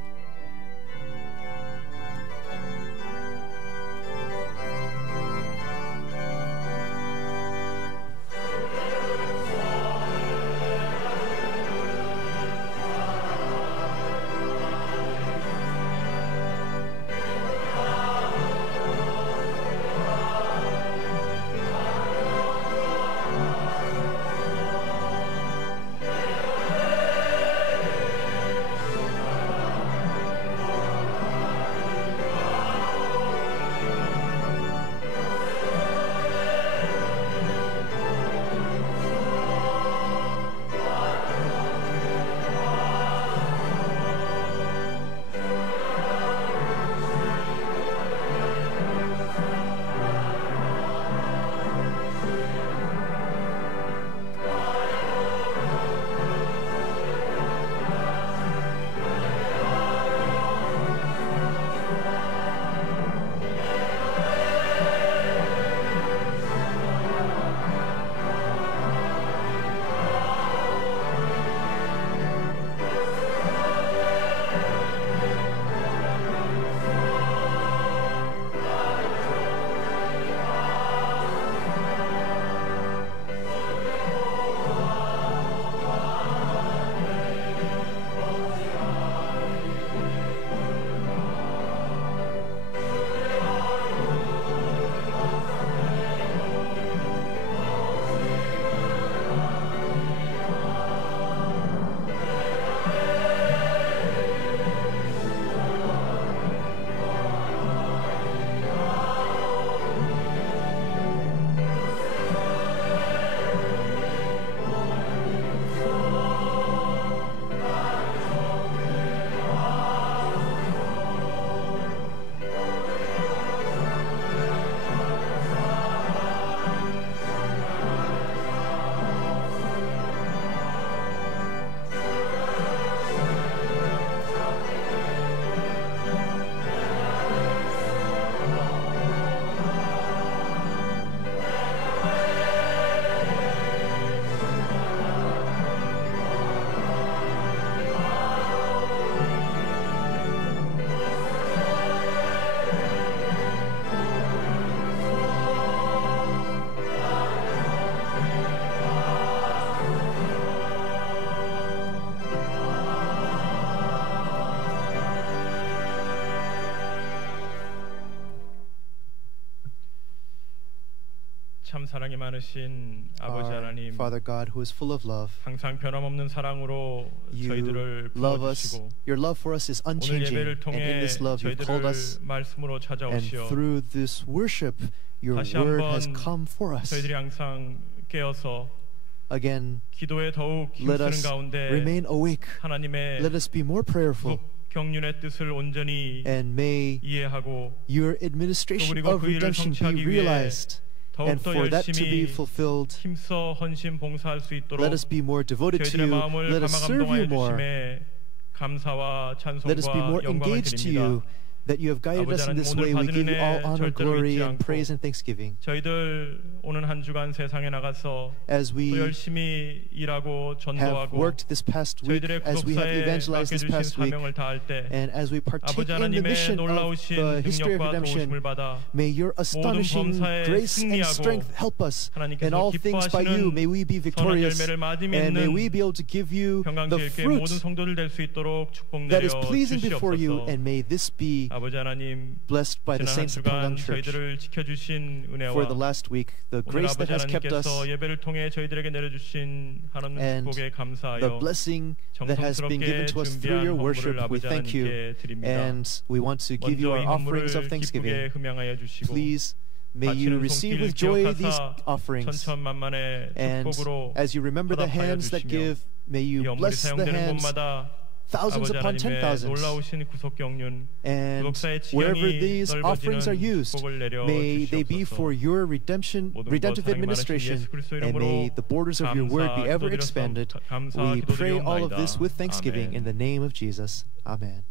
참 사랑이 많으신 아버지 하나님, Father God, who is full of love, 항상 변함없는 사랑으로 저희들을 부어주시고 Your love for us is unchanging, 오늘 예배를 and 통해 in this love you've called us, 저희들을 말씀으로 and 찾아오시어 through this worship your 다시 word has 한번 come for us. 저희들이 항상 깨어서 Again, 기도에 더욱 let 힘쓰는 us 가운데 remain awake. 하나님의 Let us be more prayerful. 경륜의 뜻을 온전히 And may 이해하고 your administration 또 of 그 일을 redemption be 성취하기 위해 realized, and 더욱더 for that to be 열심히 fulfilled, 힘써 헌신 봉사할 수 있도록 let us be more devoted to 저희들의 you. 마음을 Let us serve you 감화감동하여 more. 주심에 감사와 Let us be more 찬송과 영광을 engaged to 드립니다. you. That you have guided us in this way, we give you all honor, glory, and praise and thanksgiving. 저희들 오는 한 주간 세상에 나가서 As we 또 열심히 일하고 have 전도하고 worked this past week, 저희들의 as we have 구속사에 evangelized this 맡겨주신 past week, 사명을 다할 때 and as we partake 아버지 in the 하나님의 mission of 놀라우신 the history of 능력과 redemption, 도우심을 받아 may your astonishing 범사에 grace and 승리하고 strength help us in 하나님께서 all things by you. May we be 선한 victorious, 열매를 and may we 맺는 be able to give you the 평강제일교회 모든 fruit 성도들 될 수 있도록 축복 that 내려 is pleasing before you, 주시옵소서. and may this be 아버지 하나님, blessed by the 지난 한 saints of 주간 Panggang Church. 저희들을 지켜주신 For the 은혜와 last week, the 오늘 grace that 아버지 has kept us, 하나님께서 예배를 통해 저희들에게 내려주신 하나님 and 축복에 the 감사하여 blessing that has been given 정성스럽게 to us through 준비한 your 헌물을 worship, we 아버지 thank you, 하나님께 드립니다. and we want to give you 먼저 our 이 offerings of 헌물을 thanksgiving. 기쁘게 흠양하여 주시고 Please, may you 바치는 receive 손길을 with joy these 기억하사 offerings, 천천만만의 and 축복으로 as you remember the 보답하여 hands that 주시며 give, may 이 you 헌물이 bless the 사용되는 hands, 곳마다 thousands 아버지 upon 하나님의 10,000s, 놀라우신 구속 경륜, and 구속사의 wherever 지경이 these offerings are 넓어지는 used, 축복을 내려 may they be 주시옵소서. for your redemptive administration, and may the borders of your word be ever expanded. We pray all of this with thanksgiving in the name of Jesus. Amen.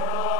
Let it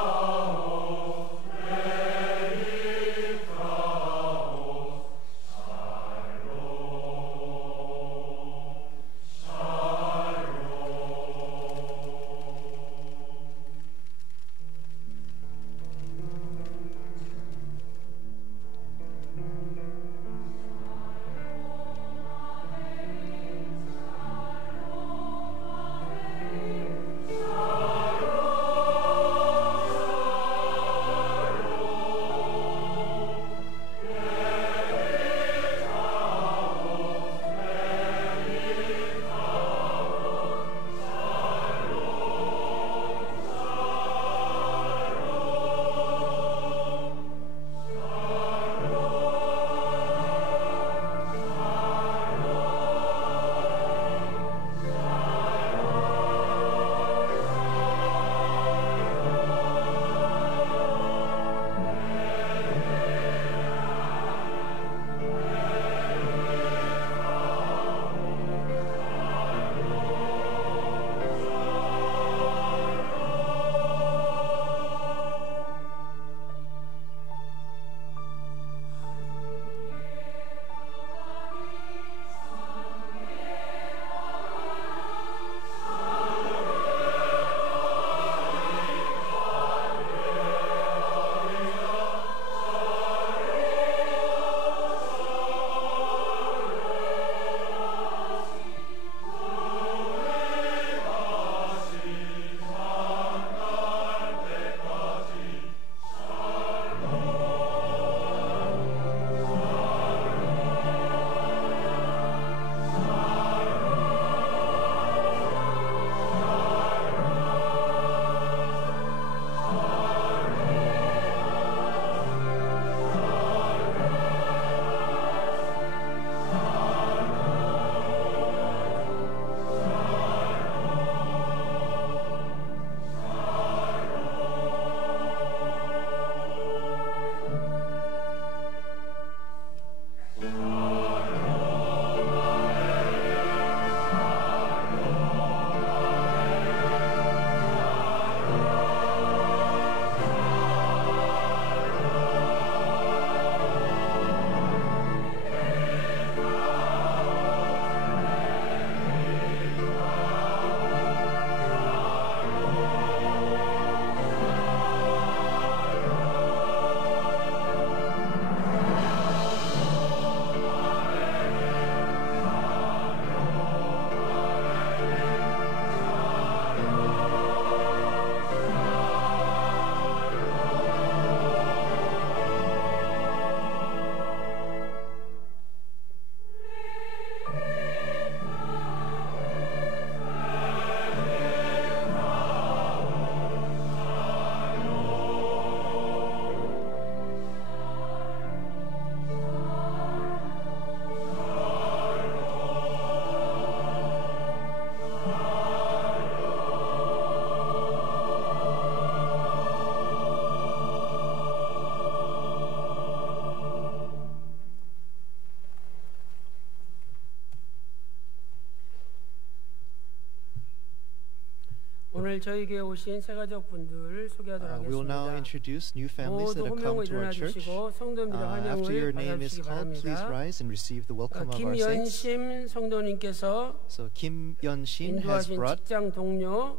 오늘 저희 교회 오신 새가족 분들 소개하도록 We will now 하겠습니다. introduce new families that 모두 have 호명을 come to our 일어나 church. 주시고 성도님들의 After your 환영을 name is 받아주시기 called, please 바랍니다. rise and receive the welcome of our saints. 김연심 성도님께서 So Kim Yeon-shin has 인도하신 brought 직장 동료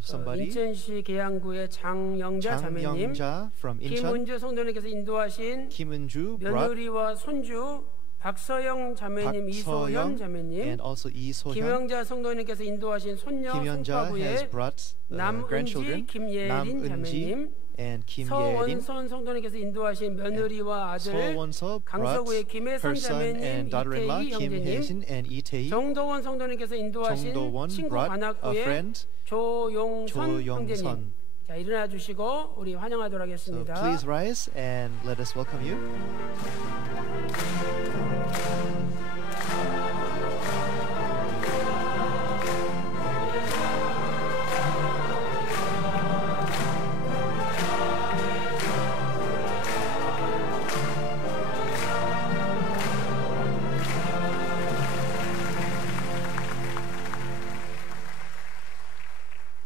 somebody, 인천시 계양구의 장영자 자매님, 장영자 from Incheon. 김은주 성도님께서 인도하신 Kim Eun-ju brought 며느리와 손주 박서영 자매님, 이소현 자매님, and also Lee So-hyun. 김영자 성도님께서 인도하신 손녀 Kim-yeonja has 송파구의 brought 남은지 grandchildren, 김예린 자매님, and Kim Ye-rin. 서원선 성도님께서 인도하신 며느리와 아들 So 강서구의 brought 김혜선 her son 자매님, and daughter-in-law 이태희 Kim 형제님, Hae-shin and Lee Tae. 정도원 성도님께서 인도하신 정도원 친구 brought a 관악구의 friend, 조용선 형제님. 조용선. 자, 일어나 주시고 우리 환영하도록 So 하겠습니다. please rise and let us welcome you.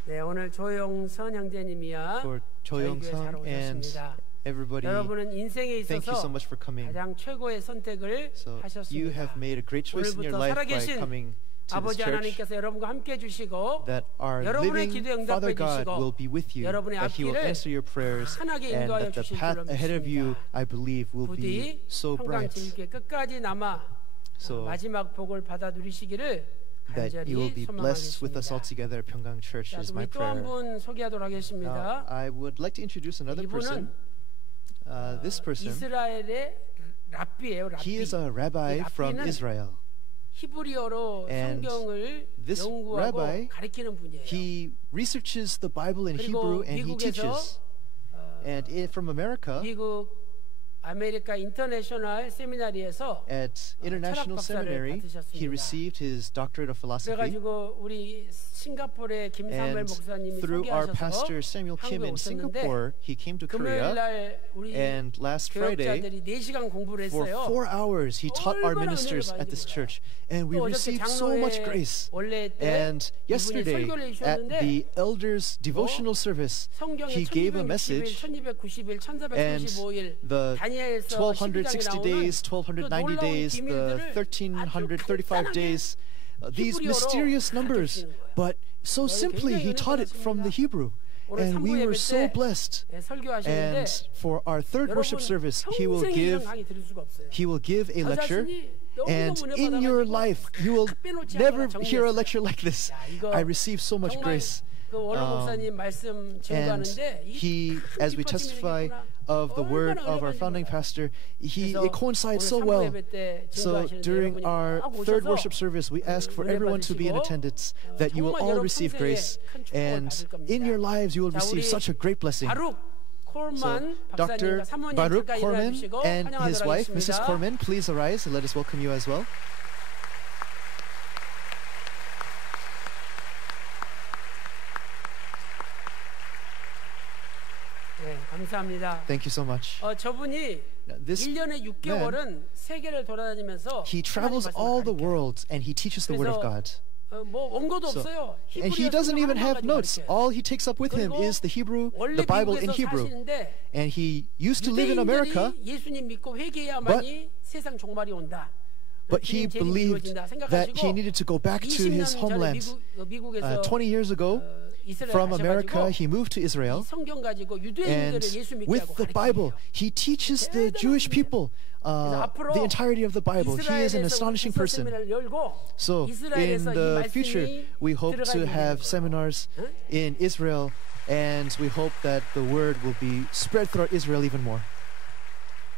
네, 오늘 조용선 형제님이야. For 저희 교회 잘 조용선 and 오셨습니다. everybody, 여러분은 인생에 thank you so 있어서 much for coming. 가장 최고의 선택을 So you 하셨습니다. have made a great choice in your 오늘부터 life by 살아계신 coming to this 아버지 church. 하나님께서 여러분과 함께 해주시고 That our 여러분의 living 기도에 Father 응답해 God 주시고 will be with you, 여러분의 that He will 앞길을 answer your prayers, 환하게 and 인도하여 that the 주실 path 줄로 ahead of you, 믿습니다. I believe, will be 부디 so bright, 평강지교회 끝까지 남아 So 마지막 복을 받아 누리시기를 that you will 간절히 be blessed with us all 소망하겠습니다. together. Pyeonggang Church 자, is my 우리 또 한 prayer. 분 소개하도록 Now, 하겠습니다. I would like to introduce another person. 이분은 This person, 이스라엘의 랍비예요. 랍비. he is a rabbi 이 from 랍비는 Israel. 히브리어로 And 성경을 this 연구하고 rabbi, 가르치는 분이에요. He researches the Bible in 그리고 Hebrew and he 미국에서 teaches. And from America, 미국 아메리카 인터내셔널 세미나리에서 at International 철학 박사를 Seminary, he 받으셨습니다. received his doctorate of philosophy. 그래가지고 우리 싱가포르의 김사무엘 And 목사님이 through our 소개하셔서 pastor Samuel Kim 한국에 in 오셨는데 Singapore, he came to Korea. 금요일날 우리 And last Friday, 교역자들이 4시간 공부를 for 했어요. 4 hours, he taught our 얼마나 ministers 은혜를 at this 받는지 church. And we 또 어저께 received so much 장로회 grace. 원래 때 And 이분이 yesterday, 설교를 at 해주셨는데 the elders' devotional service, 성경에 he gave a 1260일, message. 1290일, And 1435일 the 다니엘서 1260 days, 1290 days, the 1335 days, these mysterious numbers. But so simply, he taught it from the Hebrew. And we were so blessed. And for our third worship service, he will give a lecture. And in your life, you will never hear a lecture like this. I received so much grace. And he, as we testify of the word of our founding pastor, it coincides so well. So during our third worship service, we ask for everyone to be in attendance, that you will all receive grace. And in your lives, you will receive such a great blessing. So Dr. Baruch Korman and his wife, Mrs. Korman, please arise and let us welcome you as well. 네, 감사합니다. Thank you so much. 저분이 This 1년에 6개월은 세계를 돌아다니면서 he travels all the world and he teaches the word of God. 뭐 원고도 없어요. And he doesn't even have notes. All he takes up with him is the Hebrew, the Bible in Hebrew. And he used to live in America, 예수님 믿고 회개해야만이 세상 종말이 온다. but he believed that he needed to go back to his homeland. 20 years ago, from America, he moved to Israel. And with the Bible, he teaches the Jewish people the entirety of the Bible. He is an astonishing person. So in the future, we hope to have seminars in Israel, and we hope that the word will be spread throughout Israel even more.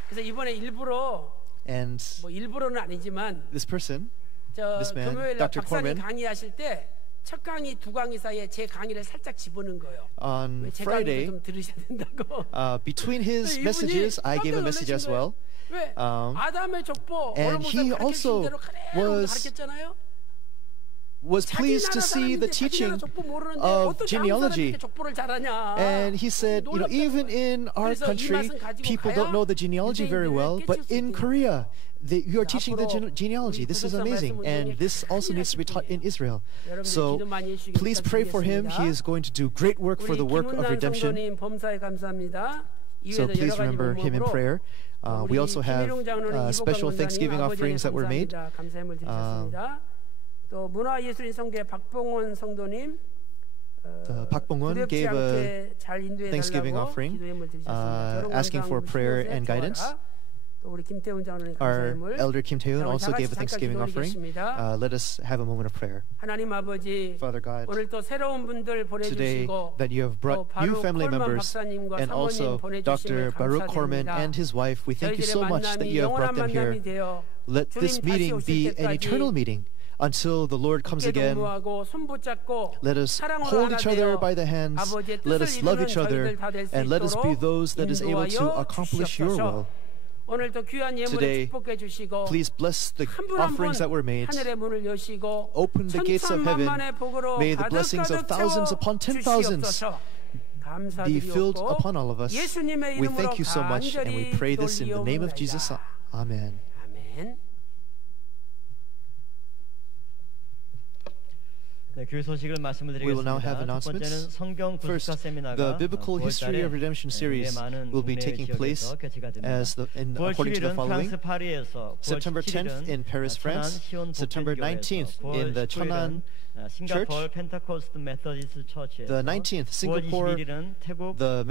그래서 이번에 일부러 And 뭐 일부러는 아니지만 this person, this man, 금요일에 Dr. 박사님 Korman, 강의하실 때 첫 강의 두 강의 사이에 제 강의를 살짝 집어넣은 거예요. on 제 Friday, 강의도 좀 들으셔야 된다고. between his 이분이 messages, I gave a message as well. 왜? 아담의 족보 and he also was was pleased to see the teaching of genealogy. And he said, you know, even in our country, people don't know the genealogy very well, but in Korea, you are teaching the genealogy. This is amazing. And this also needs to be taught in Israel. So please pray for him. He is going to do great work for the work of redemption. So please remember him in prayer. We also have special Thanksgiving offerings that were made. 또 문화예술인 성교회 박봉원 성도님 박봉원 gave a Thanksgiving offering asking for prayer and guidance. Our elder Kim Tae-hoon also gave a Thanksgiving offering. Let us have a moment of prayer. Father God, today that you have brought new family members and also Dr. Baruch Korman and his wife, we thank you so much that you have brought them here. Let this meeting be an eternal meeting. Until the Lord comes again, let us hold each other by the hands, let us love each other, and let us be those that is able to accomplish your will. Today, please bless the offerings that were made. Open the gates of heaven. May the blessings of thousands upon 10,000s be filled upon all of us. We thank you so much, and we pray this in the name of Jesus. Amen. We will now have announcements. First, the Biblical History of Redemption series will be taking place according to the following: September 10th in Paris, France; September 19th in the Cheonan Church; the 19th, Singapore, the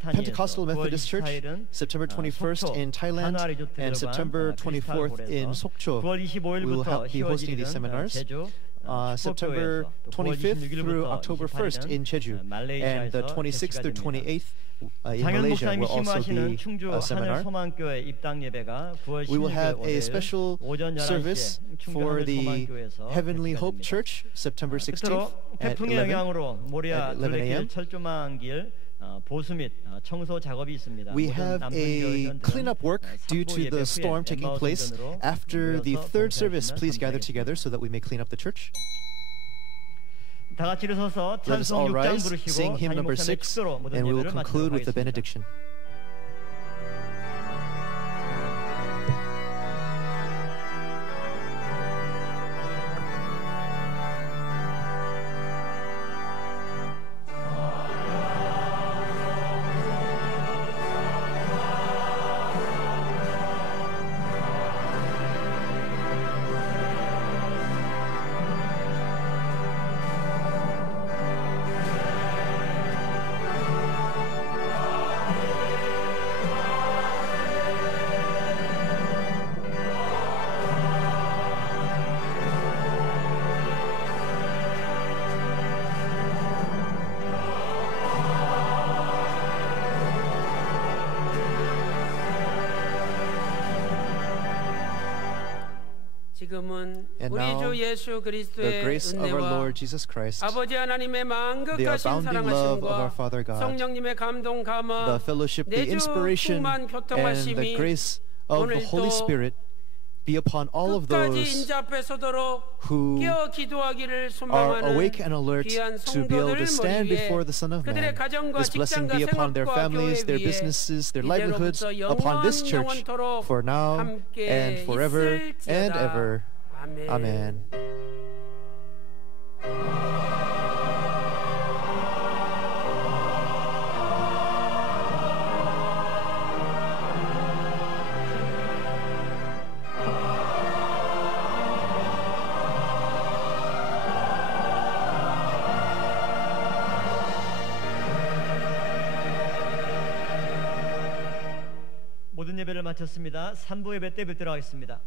Pentecostal Methodist Church; September 21st in Thailand; and September 24th in Sokcho. We will be hosting these seminars. September 25th through October 1st in Jeju, and the 26th through 28th in Malaysia will also be a seminar. We will have a special service for the Heavenly Hope Church, September 16th at 11 a.m. We have a cleanup work due to the storm taking place. After the third service, please gather together so that we may clean up the church. Let us all rise, sing hymn number 6, and we will conclude with the benediction. And now, the grace of our Lord Jesus Christ, the abounding love of our Father God, the fellowship, the inspiration, and the grace of the Holy Spirit be upon all of those who are awake and alert to be able to stand before the Son of Man. This blessing be upon their families, their businesses, their livelihoods, upon this church, for now and forever and ever. Amen. 모든 예배를 마쳤습니다. 3부 예배 때 뵙도록 하겠습니다.